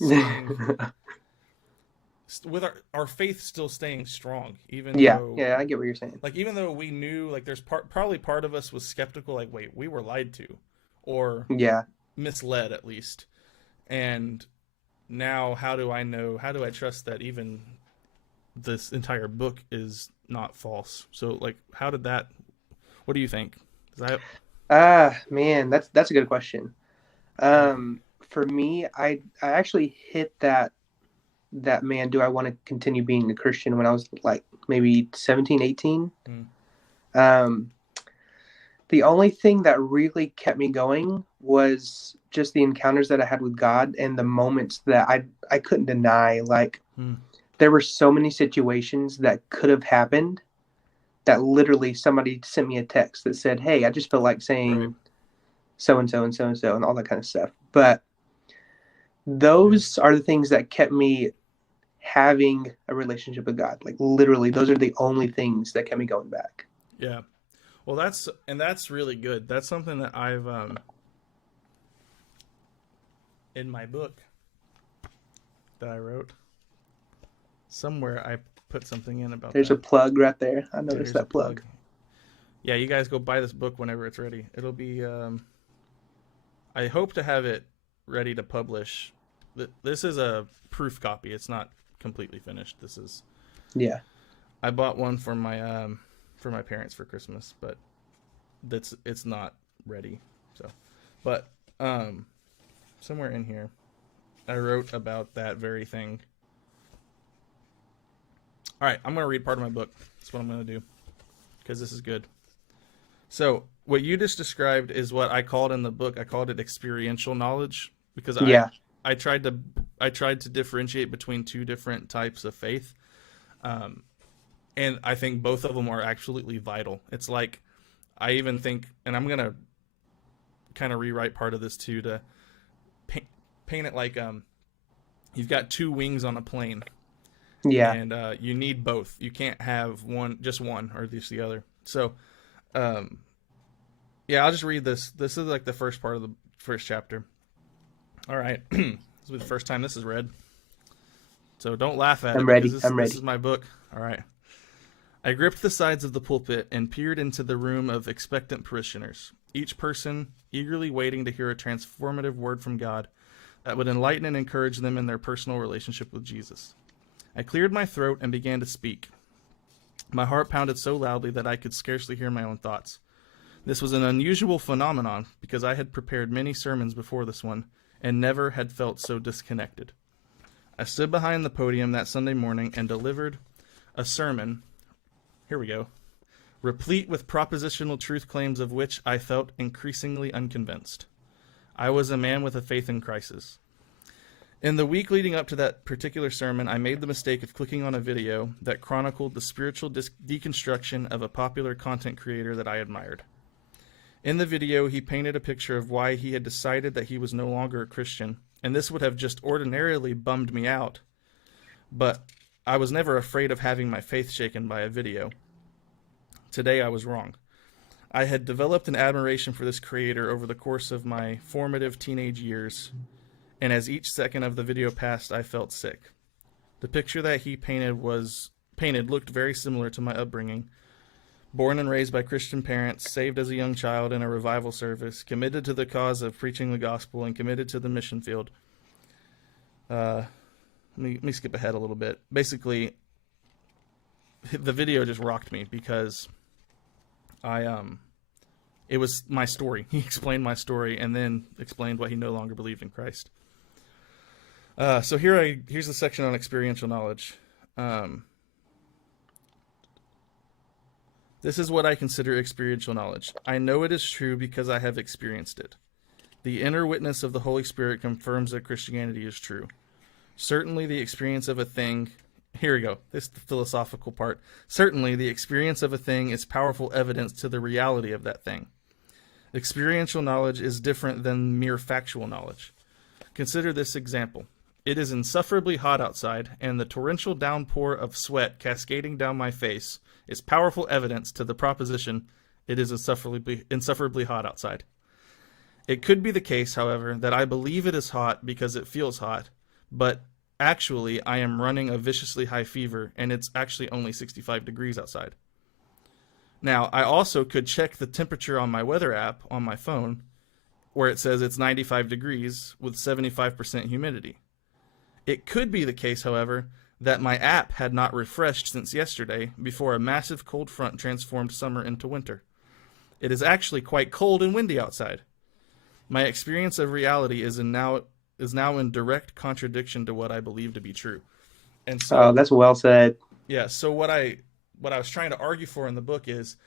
with our faith still staying strong, even though, I get what you're saying. Like, even though we knew, like, there's probably part of us was skeptical, like, wait, we were lied to, or misled at least. And now, how do I trust that even this entire book is not false? So, like, what do you think? Man, that's a good question. For me, I actually hit that man, do I want to continue being a Christian, when I was like maybe 17, 18. The only thing that really kept me going was just the encounters that I had with God and the moments that I couldn't deny. Like, there were so many situations that could have happened that literally somebody sent me a text that said, hey, I just feel like saying so-and-so and so-and-so and all that kind of stuff. But those are the things that kept me having a relationship with God. Like, literally, those are the only things that kept me going back. Yeah. Well, that's really good. That's something that I've in my book that I wrote. Somewhere I put something in about There's that. a plug right there. I noticed that plug. Yeah, you guys go buy this book whenever it's ready. It'll be I hope to have it ready to publish. This is a proof copy. It's not completely finished. This is I bought one for my parents for Christmas, but it's not ready. So, but somewhere in here I wrote about that very thing. All right, I'm going to read part of my book. That's what I'm going to do because this is good. So, what you just described is what I called in the book. I called it experiential knowledge because I tried to differentiate between two different types of faith. And I think both of them are absolutely vital. It's like, I even think, and I'm going to kind of rewrite part of this too to paint it like you've got two wings on a plane. Yeah. And you need both. You can't have just one or just the other. So, yeah, I'll just read this. This is like the first part of the first chapter. All right. This will be the first time this is read. So don't laugh at it. I'm ready. This is my book. All right. I gripped the sides of the pulpit and peered into the room of expectant parishioners, each person eagerly waiting to hear a transformative word from God that would enlighten and encourage them in their personal relationship with Jesus. I cleared my throat and began to speak. My heart pounded so loudly that I could scarcely hear my own thoughts. This was an unusual phenomenon because I had prepared many sermons before this one and never had felt so disconnected. I stood behind the podium that Sunday morning and delivered a sermon, here we go, replete with propositional truth claims of which I felt increasingly unconvinced. I was a man with a faith in crisis. In the week leading up to that particular sermon, I made the mistake of clicking on a video that chronicled the spiritual deconstruction of a popular content creator that I admired. In the video, he painted a picture of why he had decided that he was no longer a Christian, and this would have just ordinarily bummed me out. But I was never afraid of having my faith shaken by a video. Today I was wrong. I had developed an admiration for this creator over the course of my formative teenage years, and as each second of the video passed, I felt sick. The picture that he painted looked very similar to my upbringing. Born and raised by Christian parents, saved as a young child in a revival service, committed to the cause of preaching the gospel, and committed to the mission field. Let me skip ahead a little bit. Basically, the video just rocked me because it was my story. He explained my story and then explained why he no longer believed in Christ. So here's the section on experiential knowledge. This is what I consider experiential knowledge. I know it is true because I have experienced it. The inner witness of the Holy Spirit confirms that Christianity is true. Certainly the experience of a thing... Here we go. This is the philosophical part. Certainly the experience of a thing is powerful evidence to the reality of that thing. Experiential knowledge is different than mere factual knowledge. Consider this example. It is insufferably hot outside, and the torrential downpour of sweat cascading down my face is powerful evidence to the proposition it is insufferably hot outside. It could be the case, however, that I believe it is hot because it feels hot, but actually I am running a viciously high fever, and it's actually only 65 degrees outside. Now, I also could check the temperature on my weather app on my phone, where it says it's 95 degrees with 75% humidity. It could be the case, however, that my app had not refreshed since yesterday before a massive cold front transformed summer into winter. It is actually quite cold and windy outside. My experience of reality is now in direct contradiction to what I believe to be true. And so, that's well said. Yeah, so what I was trying to argue for in the book is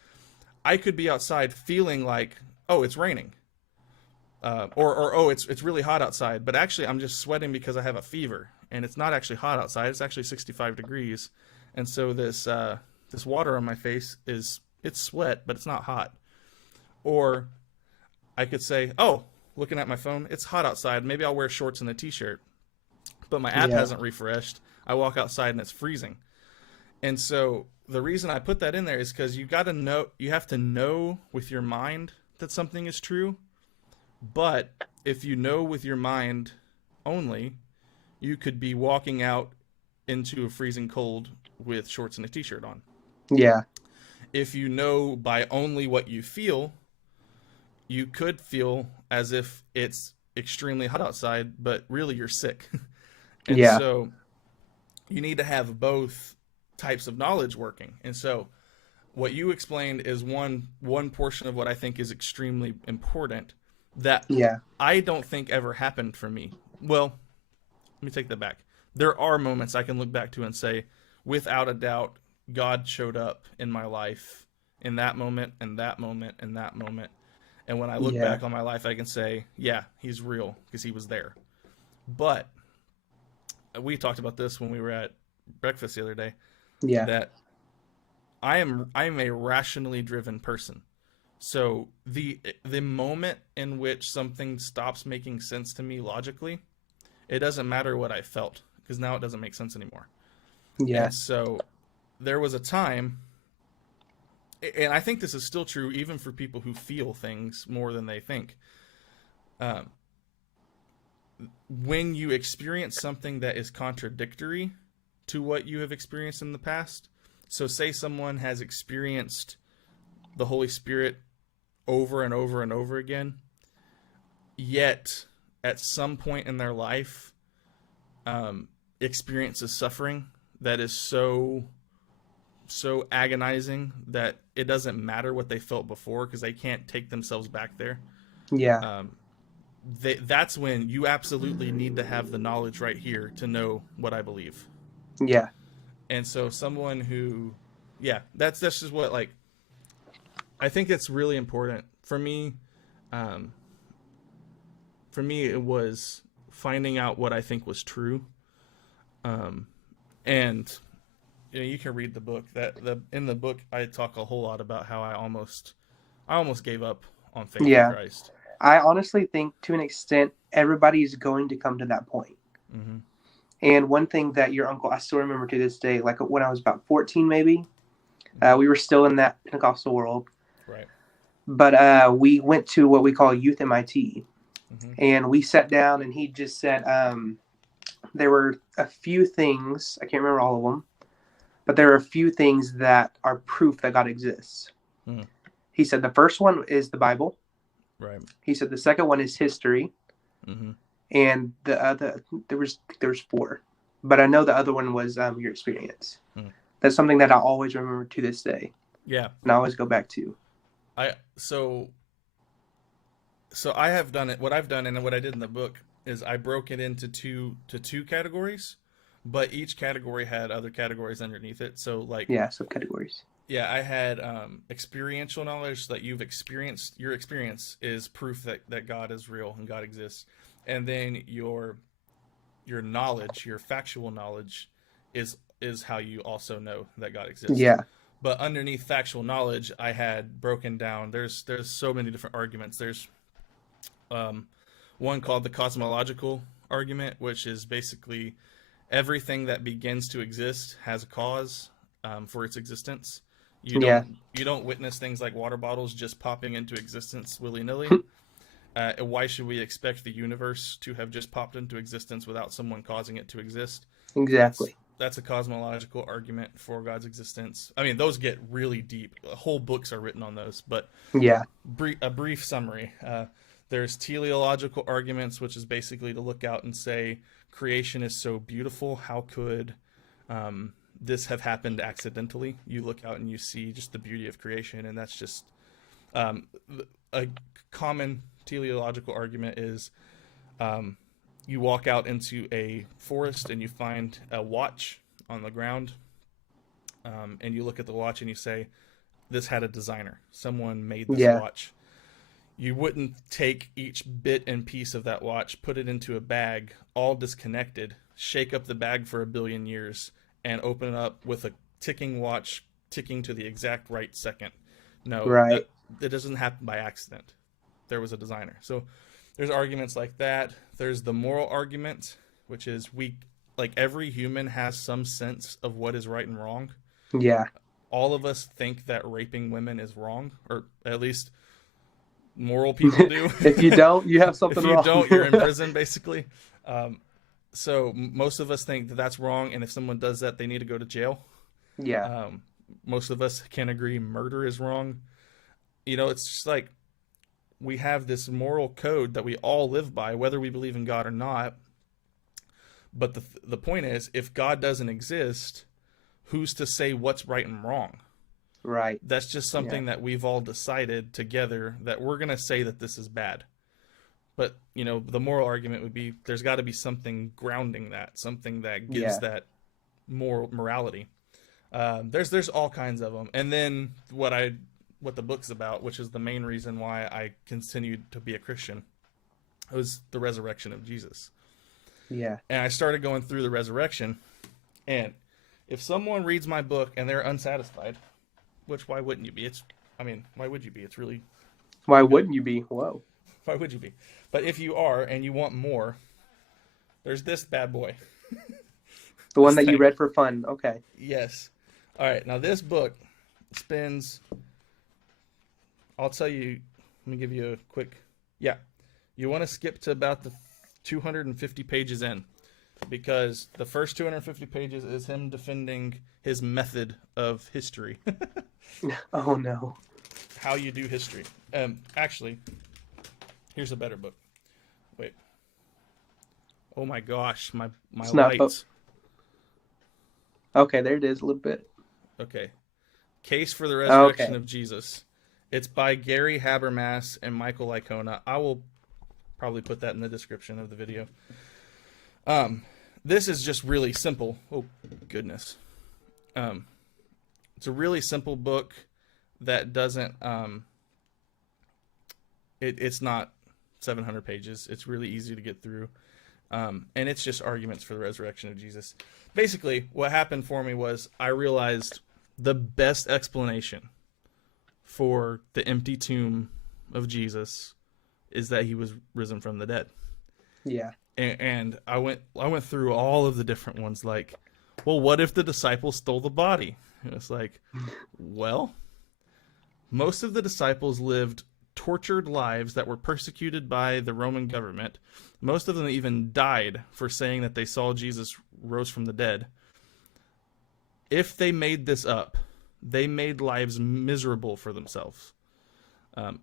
I could be outside feeling like, oh, it's raining. Or oh, it's really hot outside, but actually I'm just sweating because I have a fever, and it's not actually hot outside. It's actually 65 degrees, and so this water on my face it's sweat, but it's not hot. Or I could say, oh, looking at my phone, it's hot outside. Maybe I'll wear shorts and a t-shirt, but my app hasn't refreshed. I walk outside and it's freezing, and so the reason I put that in there is because you have to know with your mind that something is true. But if you know with your mind only, you could be walking out into a freezing cold with shorts and a t-shirt on. Yeah. If you know by only what you feel, you could feel as if it's extremely hot outside, but really you're sick. And so you need to have both types of knowledge working. And so what you explained is one portion of what I think is extremely important that I don't think ever happened for me. Well, let me take that back. There are moments I can look back to and say, without a doubt, God showed up in my life in that moment, and that moment, and that moment. And when I look back on my life, I can say, yeah, he's real because he was there. But we talked about this when we were at breakfast the other day. Yeah. That I am a rationally driven person. So the moment in which something stops making sense to me logically, it doesn't matter what I felt, because now it doesn't make sense anymore. Yeah. And so there was a time, and I think this is still true even for people who feel things more than they think. When you experience something that is contradictory to what you have experienced in the past, so say someone has experienced the Holy Spirit over and over and over again, yet at some point in their life experiences suffering that is so agonizing that it doesn't matter what they felt before because they can't take themselves back there. That's when you absolutely need to have the knowledge right here to know what I believe. And so someone who that's just what, like, I think it's really important for me. For me, it was finding out what I think was true. And you can read the book. In the book, I talk a whole lot about how I almost gave up on faith in Christ. I honestly think, to an extent, everybody's going to come to that point. Mm-hmm. And one thing that your uncle, I still remember to this day, like when I was about 14, maybe, we were still in that Pentecostal world. Right. But we went to what we call Youth MIT. Mm-hmm. And we sat down, and he just said there were a few things, I can't remember all of them, but there are a few things that are proof that God exists. Mm. He said the first one is the Bible. Right. He said the second one is history. Mm-hmm. And the other, there was four, but I know the other one was your experience. Mm. That's something that I always remember to this day. Yeah. And I always go back to. So I have done it. What I've done and what I did in the book is I broke it into two categories, but each category had other categories underneath it. So like subcategories. Yeah, I had experiential knowledge that you've experienced. Your experience is proof that God is real and God exists. And then your knowledge, your factual knowledge is how you also know that God exists. Yeah. But underneath factual knowledge, I had broken down, there's so many different arguments. There's one called the Cosmological Argument, which is basically everything that begins to exist has a cause for its existence. You don't witness things like water bottles just popping into existence willy-nilly. Why should we expect the universe to have just popped into existence without someone causing it to exist? Exactly. That's a cosmological argument for God's existence. I mean, those get really deep. Whole books are written on those, but a brief summary. There's teleological arguments, which is basically to look out and say, creation is so beautiful. How could this have happened accidentally? You look out and you see just the beauty of creation, and that's just a common teleological argument is you walk out into a forest and you find a watch on the ground, and you look at the watch and you say, this had a designer. Someone made this watch. You wouldn't take each bit and piece of that watch, put it into a bag, all disconnected, shake up the bag for 1 billion years, and open it up with a ticking watch ticking to the exact right second. No, that doesn't happen by accident. There was a designer. So there's arguments like that. There's the moral argument, which is every human has some sense of what is right and wrong. Yeah. All of us think that raping women is wrong, or at least moral people do. If you don't, you have something wrong. If you don't, you're in prison, basically. So most of us think that that's wrong, and if someone does that, they need to go to jail. Yeah. Most of us can agree murder is wrong. It's just like we have this moral code that we all live by, whether we believe in God or not. But the point is, if God doesn't exist, who's to say what's right and wrong? Right. That's just something that we've all decided together that we're going to say that this is bad. But, the moral argument would be there's got to be something grounding that, something that gives that morality. There's all kinds of them. And then what the book's about, which is the main reason why I continued to be a Christian, was the resurrection of Jesus. Yeah. And I started going through the resurrection, and if someone reads my book and they're unsatisfied, which why wouldn't you be? Why would you be? It's really... Why wouldn't you be? Whoa. Why would you be? But if you are and you want more, there's this bad boy. The one that you read for fun. Okay. Yes. All right. Now this book spends... I'll tell you... Let me give you a quick... Yeah. You want to skip to about the 250 pages in, because the first 250 pages is him defending his method of history. Oh, no. How you do history. Actually, here's a better book. Wait. Oh my gosh, my lights. Okay, there it is a little bit. Okay. Case for the Resurrection of Jesus. It's by Gary Habermas and Michael Licona. I will probably put that in the description of the video. This is just really simple. Oh, goodness. It's a really simple book that doesn't... It's not 700 pages. It's really easy to get through. And it's just arguments for the resurrection of Jesus. Basically, what happened for me was I realized the best explanation for the empty tomb of Jesus is that he was risen from the dead. Yeah. And I went through all of the different ones, like, well, what if the disciples stole the body? And it's like, well, most of the disciples lived tortured lives that were persecuted by the Roman government. Most of them even died for saying that they saw Jesus rose from the dead. If they made this up, they made lives miserable for themselves.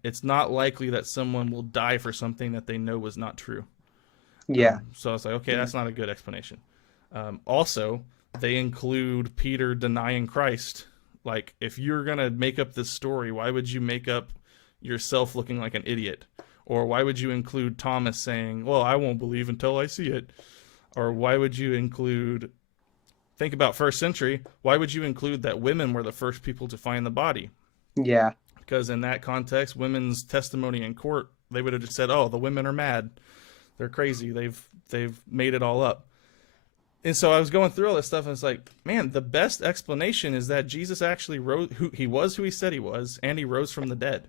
It's not likely that someone will die for something that they know was not true. Yeah. So I was like, okay, that's not a good explanation. Also, they include Peter denying Christ. Like, if you're going to make up this story, why would you make up yourself looking like an idiot? Or why would you include Thomas saying, well, I won't believe until I see it? Or why would you include, think about first century, why would you include that women were the first people to find the body? Yeah. Because in that context, women's testimony in court, they would have just said, oh, the women are mad. They're crazy. They've made it all up. And so I was going through all this stuff, and it's like, man, the best explanation is that Jesus actually rose, who he said he was, and he rose from the dead.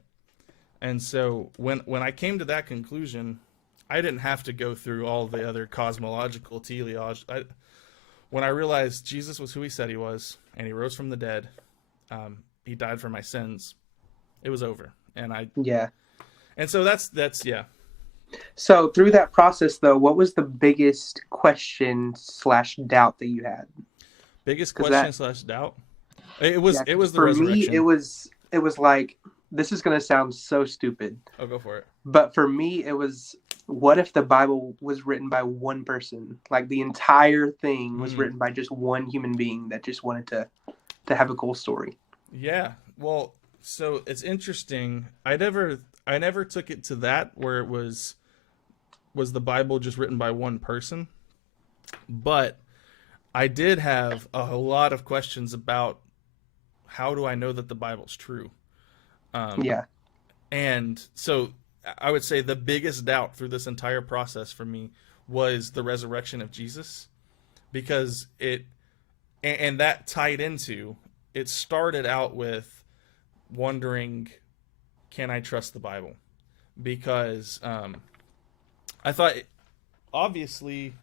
And so when I came to that conclusion, I didn't have to go through all the other cosmological, teleological. When I realized Jesus was who he said he was, and he rose from the dead, he died for my sins, it was over. And so that's. So through that process, though, what was the biggest question/doubt that you had? Biggest question/doubt? It was the resurrection. For me, it was like, this is going to sound so stupid. Oh, go for it. But for me, it was, what if the Bible was written by one person? Like, the entire thing was written by just one human being that just wanted to have a cool story. Yeah. Well, so it's interesting. I never took it to that where it was the Bible just written by one person, but I did have a lot of questions about how do I know that the Bible's true? Yeah. And so I would say the biggest doubt through this entire process for me was the resurrection of Jesus, because and that tied into, it started out with wondering, can I trust the Bible? Because I thought, obviously,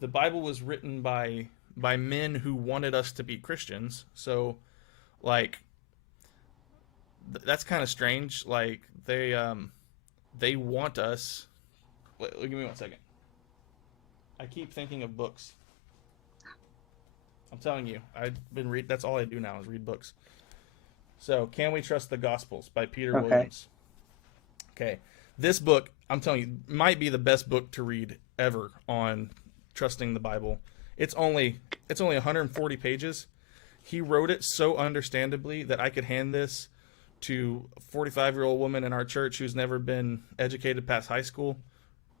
the Bible was written by men who wanted us to be Christians. So, like, that's kind of strange. Like, they want us. Wait, give me 1 second. I keep thinking of books. I'm telling you, I've been read. That's all I do now is read books. So, Can We Trust the Gospels by Peter Williams. Okay, this book, I'm telling you, might be the best book to read ever on trusting the Bible. It's only 140 pages. He wrote it so understandably that I could hand this to a 45-year-old woman in our church who's never been educated past high school,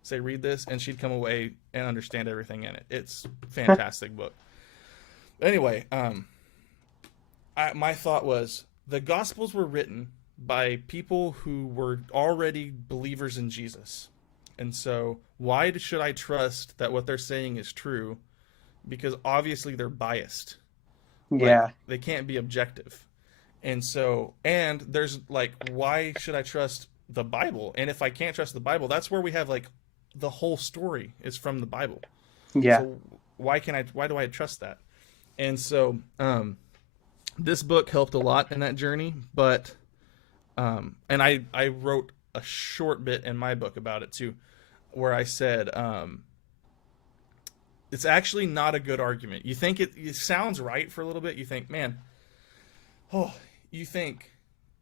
say, read this, and she'd come away and understand everything in it. It's a fantastic book. Anyway, my thought was, the Gospels were written by people who were already believers in Jesus. And so why should I trust that what they're saying is true? Because obviously they're biased. Yeah. Like, they can't be objective. And so, and there's like, why should I trust the Bible? And if I can't trust the Bible, that's where we have like the whole story is from the Bible. Yeah. So why do I trust that? And so, this book helped a lot in that journey, but, and I wrote a short bit in my book about it too, where I said, it's actually not a good argument. You think it sounds right for a little bit. You think, man, you think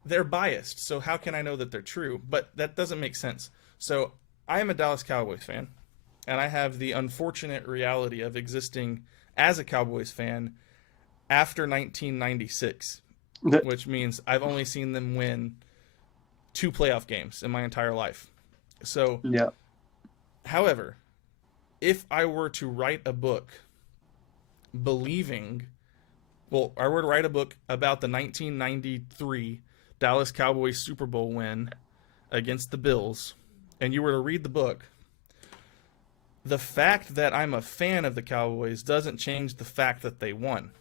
they're biased. So how can I know that they're true? But that doesn't make sense. So I am a Dallas Cowboys fan, and I have the unfortunate reality of existing as a Cowboys fan after 1996, which means I've only seen them win 2 playoff games in my entire life. So, yeah. However, if I were to write a book I were to write a book about the 1993 Dallas Cowboys Super Bowl win against the Bills, and you were to read the book, the fact that I'm a fan of the Cowboys doesn't change the fact that they won.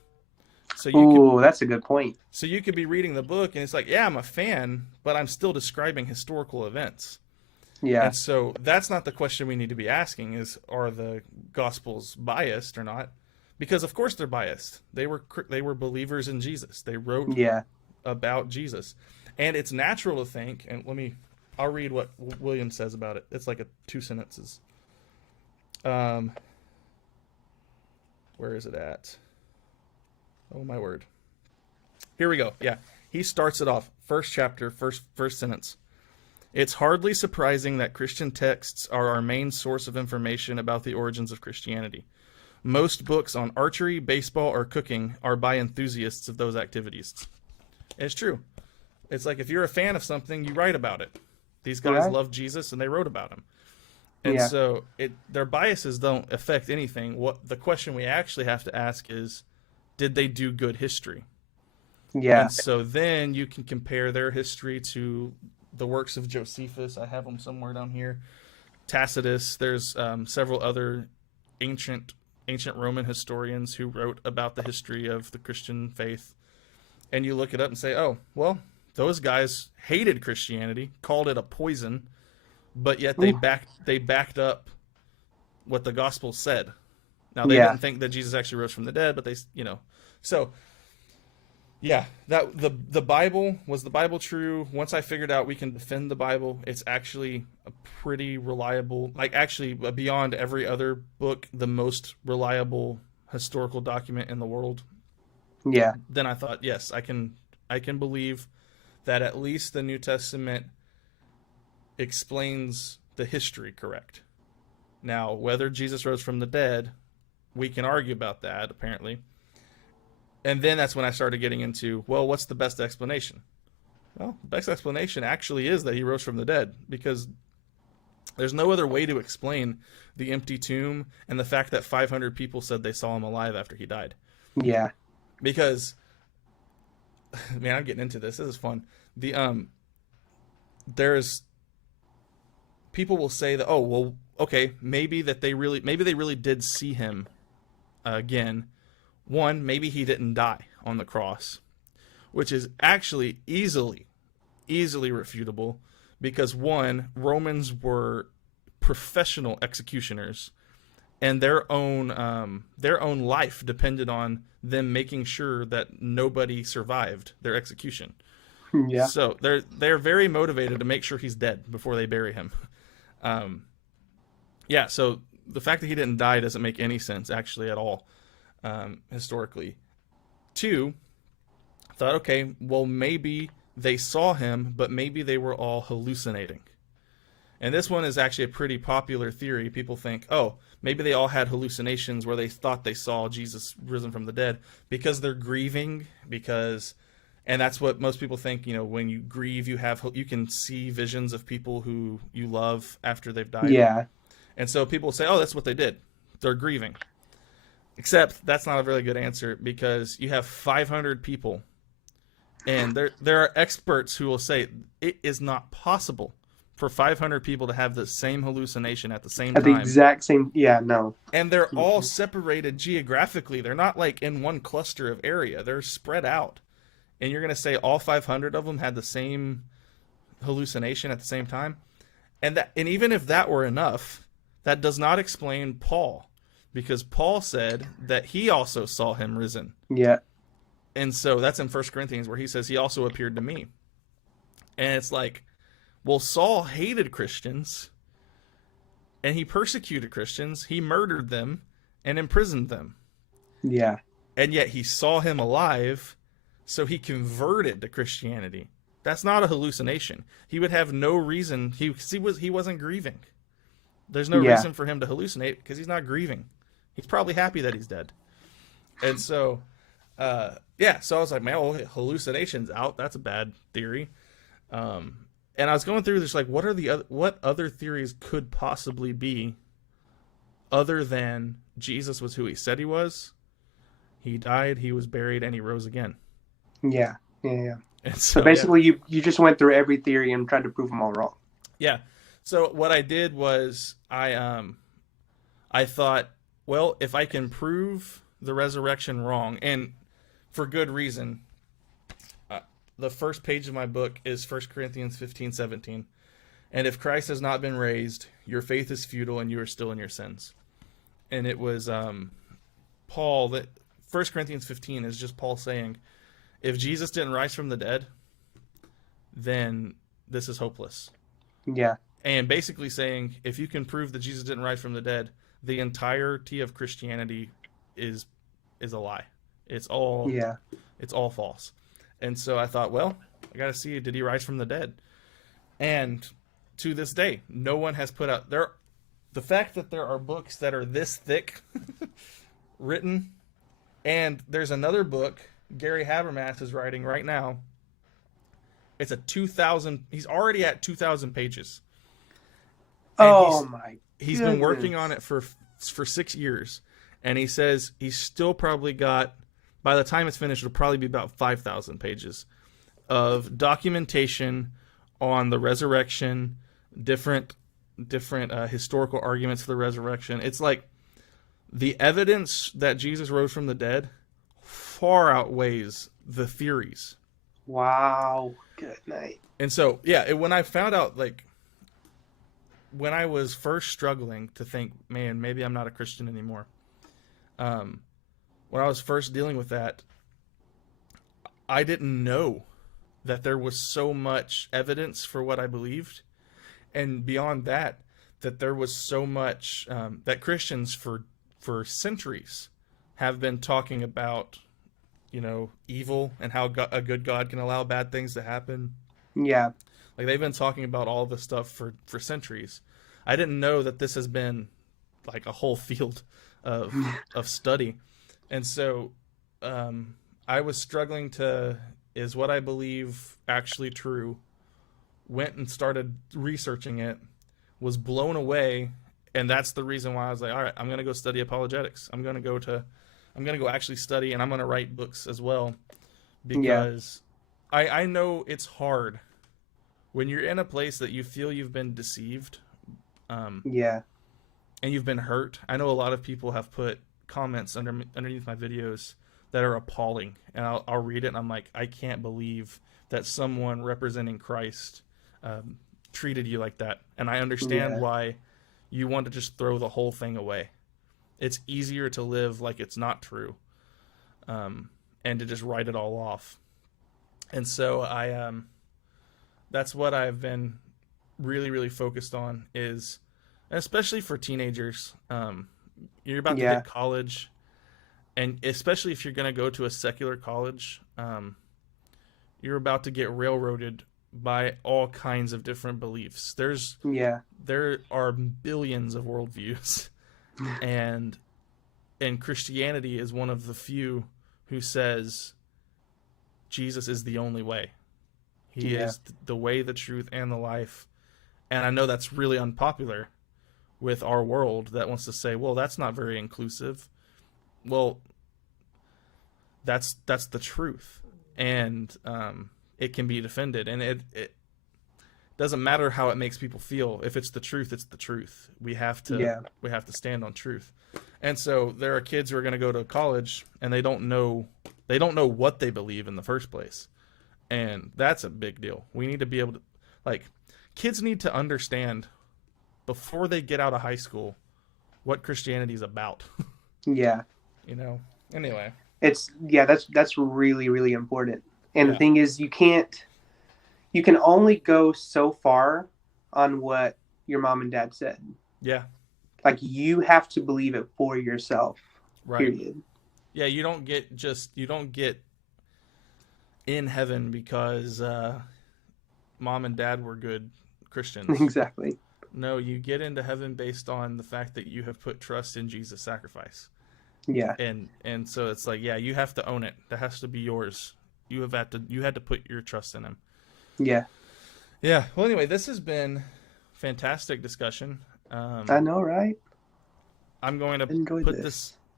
So that's a good point. So you could be reading the book, and it's like, yeah, I'm a fan, but I'm still describing historical events. Yeah. And so that's not the question we need to be asking is, are the Gospels biased or not? Because of course they're biased. They were believers in Jesus. They wrote about Jesus. And it's natural to think, and I'll read what William says about it. It's like 2 sentences. Where is it at? Oh my word. Here we go. Yeah. He starts it off. First chapter, first sentence. It's hardly surprising that Christian texts are our main source of information about the origins of Christianity. Most books on archery, baseball, or cooking are by enthusiasts of those activities. And it's true. It's like if you're a fan of something, you write about it. These guys love Jesus, and they wrote about him. And so their biases don't affect anything. What the question we actually have to ask is, did they do good history? Yeah. And so then you can compare their history to the works of Josephus. I have them somewhere down here. Tacitus. There's several other ancient Roman historians who wrote about the history of the Christian faith. And you look it up and say, oh, well, those guys hated Christianity, called it a poison, but yet they backed up what the gospel said. Now, they didn't think that Jesus actually rose from the dead, but so yeah, that the Bible, was the Bible true? Once I figured out we can defend the Bible, it's actually a pretty reliable, like actually beyond every other book, the most reliable historical document in the world. Yeah. Then I thought, yes, I can believe that at least the New Testament explains the history correct. Now, whether Jesus rose from the dead, we can argue about that, apparently. And then that's when I started getting into, well, what's the best explanation? Well, the best explanation actually is that he rose from the dead, because there's no other way to explain the empty tomb and the fact that 500 people said they saw him alive after he died. Yeah. Because man, I'm getting into this. This is fun. There's people will say that, oh, well, okay, maybe they really did see him again. One, maybe he didn't die on the cross, which is actually easily refutable, because one, Romans were professional executioners, and their own life depended on them making sure that nobody survived their execution. Yeah. So they're very motivated to make sure he's dead before they bury him. Yeah. So the fact that he didn't die doesn't make any sense actually at all, historically. Two, I thought, okay, well, maybe they saw him, but maybe they were all hallucinating. And this one is actually a pretty popular theory. People think, oh, maybe they all had hallucinations where they thought they saw Jesus risen from the dead because they're grieving, and that's what most people think, when you grieve, you can see visions of people who you love after they've died. Yeah. And so people say, oh, that's what they did. They're grieving. Except that's not a really good answer, because you have 500 people, and there are experts who will say it is not possible for 500 people to have the same hallucination at the same time. At the exact same, yeah, no. And they're all separated geographically. They're not like in one cluster of area. They're spread out. And you're going to say all 500 of them had the same hallucination at the same time? And even if that were enough, that does not explain Paul, because Paul said that he also saw him risen. Yeah. And so that's in 1 Corinthians, where he says he also appeared to me. And it's like, well, Saul hated Christians, and he persecuted Christians. He murdered them and imprisoned them. Yeah. And yet he saw him alive, so he converted to Christianity. That's not a hallucination. He would have no reason. He wasn't grieving. There's no reason for him to hallucinate, because he's not grieving. He's probably happy that he's dead. And so, so I was like, man, well, hallucinations out. That's a bad theory. And I was going through this, like, what other theories could possibly be other than Jesus was who he said he was, he died, he was buried, and he rose again. Yeah. And so basically, you just went through every theory and tried to prove them all wrong. Yeah. So what I did was I thought, well, if I can prove the resurrection wrong, and for good reason, the first page of my book is 1 Corinthians 15:17. And if Christ has not been raised, your faith is futile and you are still in your sins. And it was Paul, that 1 Corinthians 15 is just Paul saying, if Jesus didn't rise from the dead, then this is hopeless. Yeah. And basically saying, if you can prove that Jesus didn't rise from the dead, the entirety of Christianity is a lie. It's all false. And so I thought, well, I got to see, did he rise from the dead? And to this day, no one has put out the fact that there are books that are this thick written, and there's another book Gary Habermas is writing right now. It's he's already at 2,000 pages. And he's been working on it for 6 years, and he says he's still probably got, by the time it's finished, it'll probably be about 5,000 pages of documentation on the resurrection, different historical arguments for the resurrection. It's like the evidence that Jesus rose from the dead far outweighs the theories. Wow. Good night. And so, when I found out, like, when I was first struggling to think, man, maybe I'm not a Christian anymore, when I was first dealing with that, I didn't know that there was so much evidence for what I believed. And beyond that, that there was so much that Christians for centuries have been talking about, evil and how a good God can allow bad things to happen. Yeah. Like, they've been talking about all this stuff for centuries. I didn't know that this has been like a whole field of study. And so I was struggling to, is what I believe actually true? Went and started researching it, was blown away, and that's the reason why I was like, all right, I'm going to go study apologetics. I'm going to go actually study, and I'm going to write books as well, because I know it's hard when you're in a place that you feel you've been deceived. And you've been hurt. I know a lot of people have put comments underneath my videos that are appalling, and I'll read it, and I'm like, I can't believe that someone representing Christ treated you like that. And I understand why you want to just throw the whole thing away. It's easier to live like it's not true, and to just write it all off. And so that's what I've been really, really focused on, is especially for teenagers. You're about to hit college, and especially if you're going to go to a secular college, you're about to get railroaded by all kinds of different beliefs. There are billions of worldviews, and Christianity is one of the few who says Jesus is the only way. He is the way, the truth, and the life. And I know that's really unpopular with our world that wants to say, well, that's not very inclusive. Well, that's the truth. And it can be defended. And it doesn't matter how it makes people feel. If it's the truth, it's the truth. We have to stand on truth. And so there are kids who are going to go to college and they don't know what they believe in the first place. And that's a big deal. We need to be able to, like, kids need to understand before they get out of high school what Christianity is about. Anyway. That's really, really important. And the thing is, you can only go so far on what your mom and dad said. Yeah. Like, you have to believe it for yourself. Right. Period. Yeah, you don't get in heaven because mom and dad were good Christians. Exactly. No, you get into heaven based on the fact that you have put trust in Jesus' sacrifice. Yeah. And so it's like, you have to own it. That has to be yours. You had to put your trust in him. Yeah. Yeah. Well, anyway, this has been fantastic discussion. I know, right? I'm going to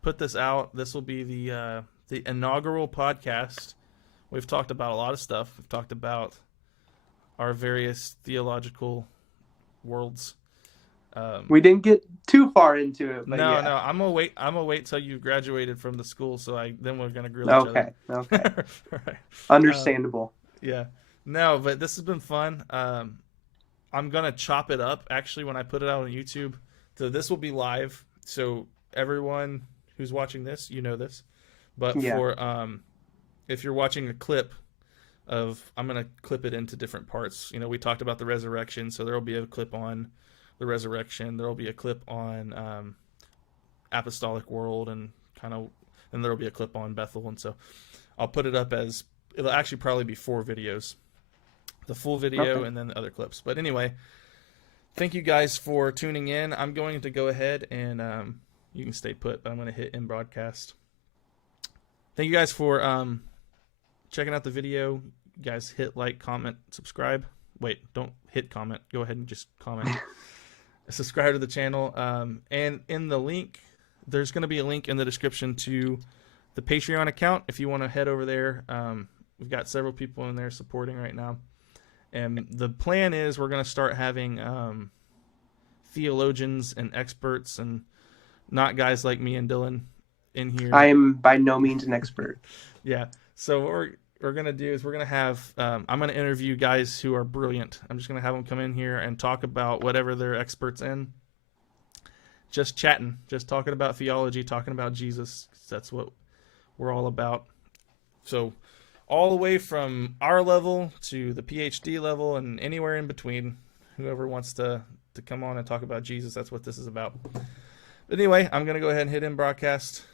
put this out. This will be the inaugural podcast. We've talked about a lot of stuff. We've talked about our various theological worlds. We didn't get too far into it, but no. I'm gonna wait till you graduated from the school, then we're gonna grill each other. Okay. Right. Understandable. No, but this has been fun. I'm gonna chop it up actually when I put it out on YouTube. So this will be live. So everyone who's watching this, you know this. But for if you're watching a clip I'm gonna clip it into different parts. We talked about the resurrection, so there'll be a clip on the resurrection. There'll be a clip on apostolic world, and there'll be a clip on Bethel. And so I'll put it up it'll actually probably be 4 videos, the full video and then the other clips. But anyway, thank you guys for tuning in. I'm going to go ahead and you can stay put, but I'm going to hit in broadcast. Thank you guys for checking out the video. You guys hit like, comment, subscribe. Wait, don't hit comment. Go ahead and just comment. Subscribe to the channel. And in the link, there's going to be a link in the description to the Patreon account if you want to head over there. We've got several people in there supporting right now. And the plan is we're going to start having theologians and experts, and not guys like me and Dylan in here. I am by no means an expert. So what we're going to do is we're going to have, I'm going to interview guys who are brilliant. I'm just going to have them come in here and talk about whatever they're experts in. Just chatting, just talking about theology, talking about Jesus. That's what we're all about. So all the way from our level to the PhD level and anywhere in between, whoever wants to come on and talk about Jesus, that's what this is about. But anyway, I'm going to go ahead and hit in broadcast.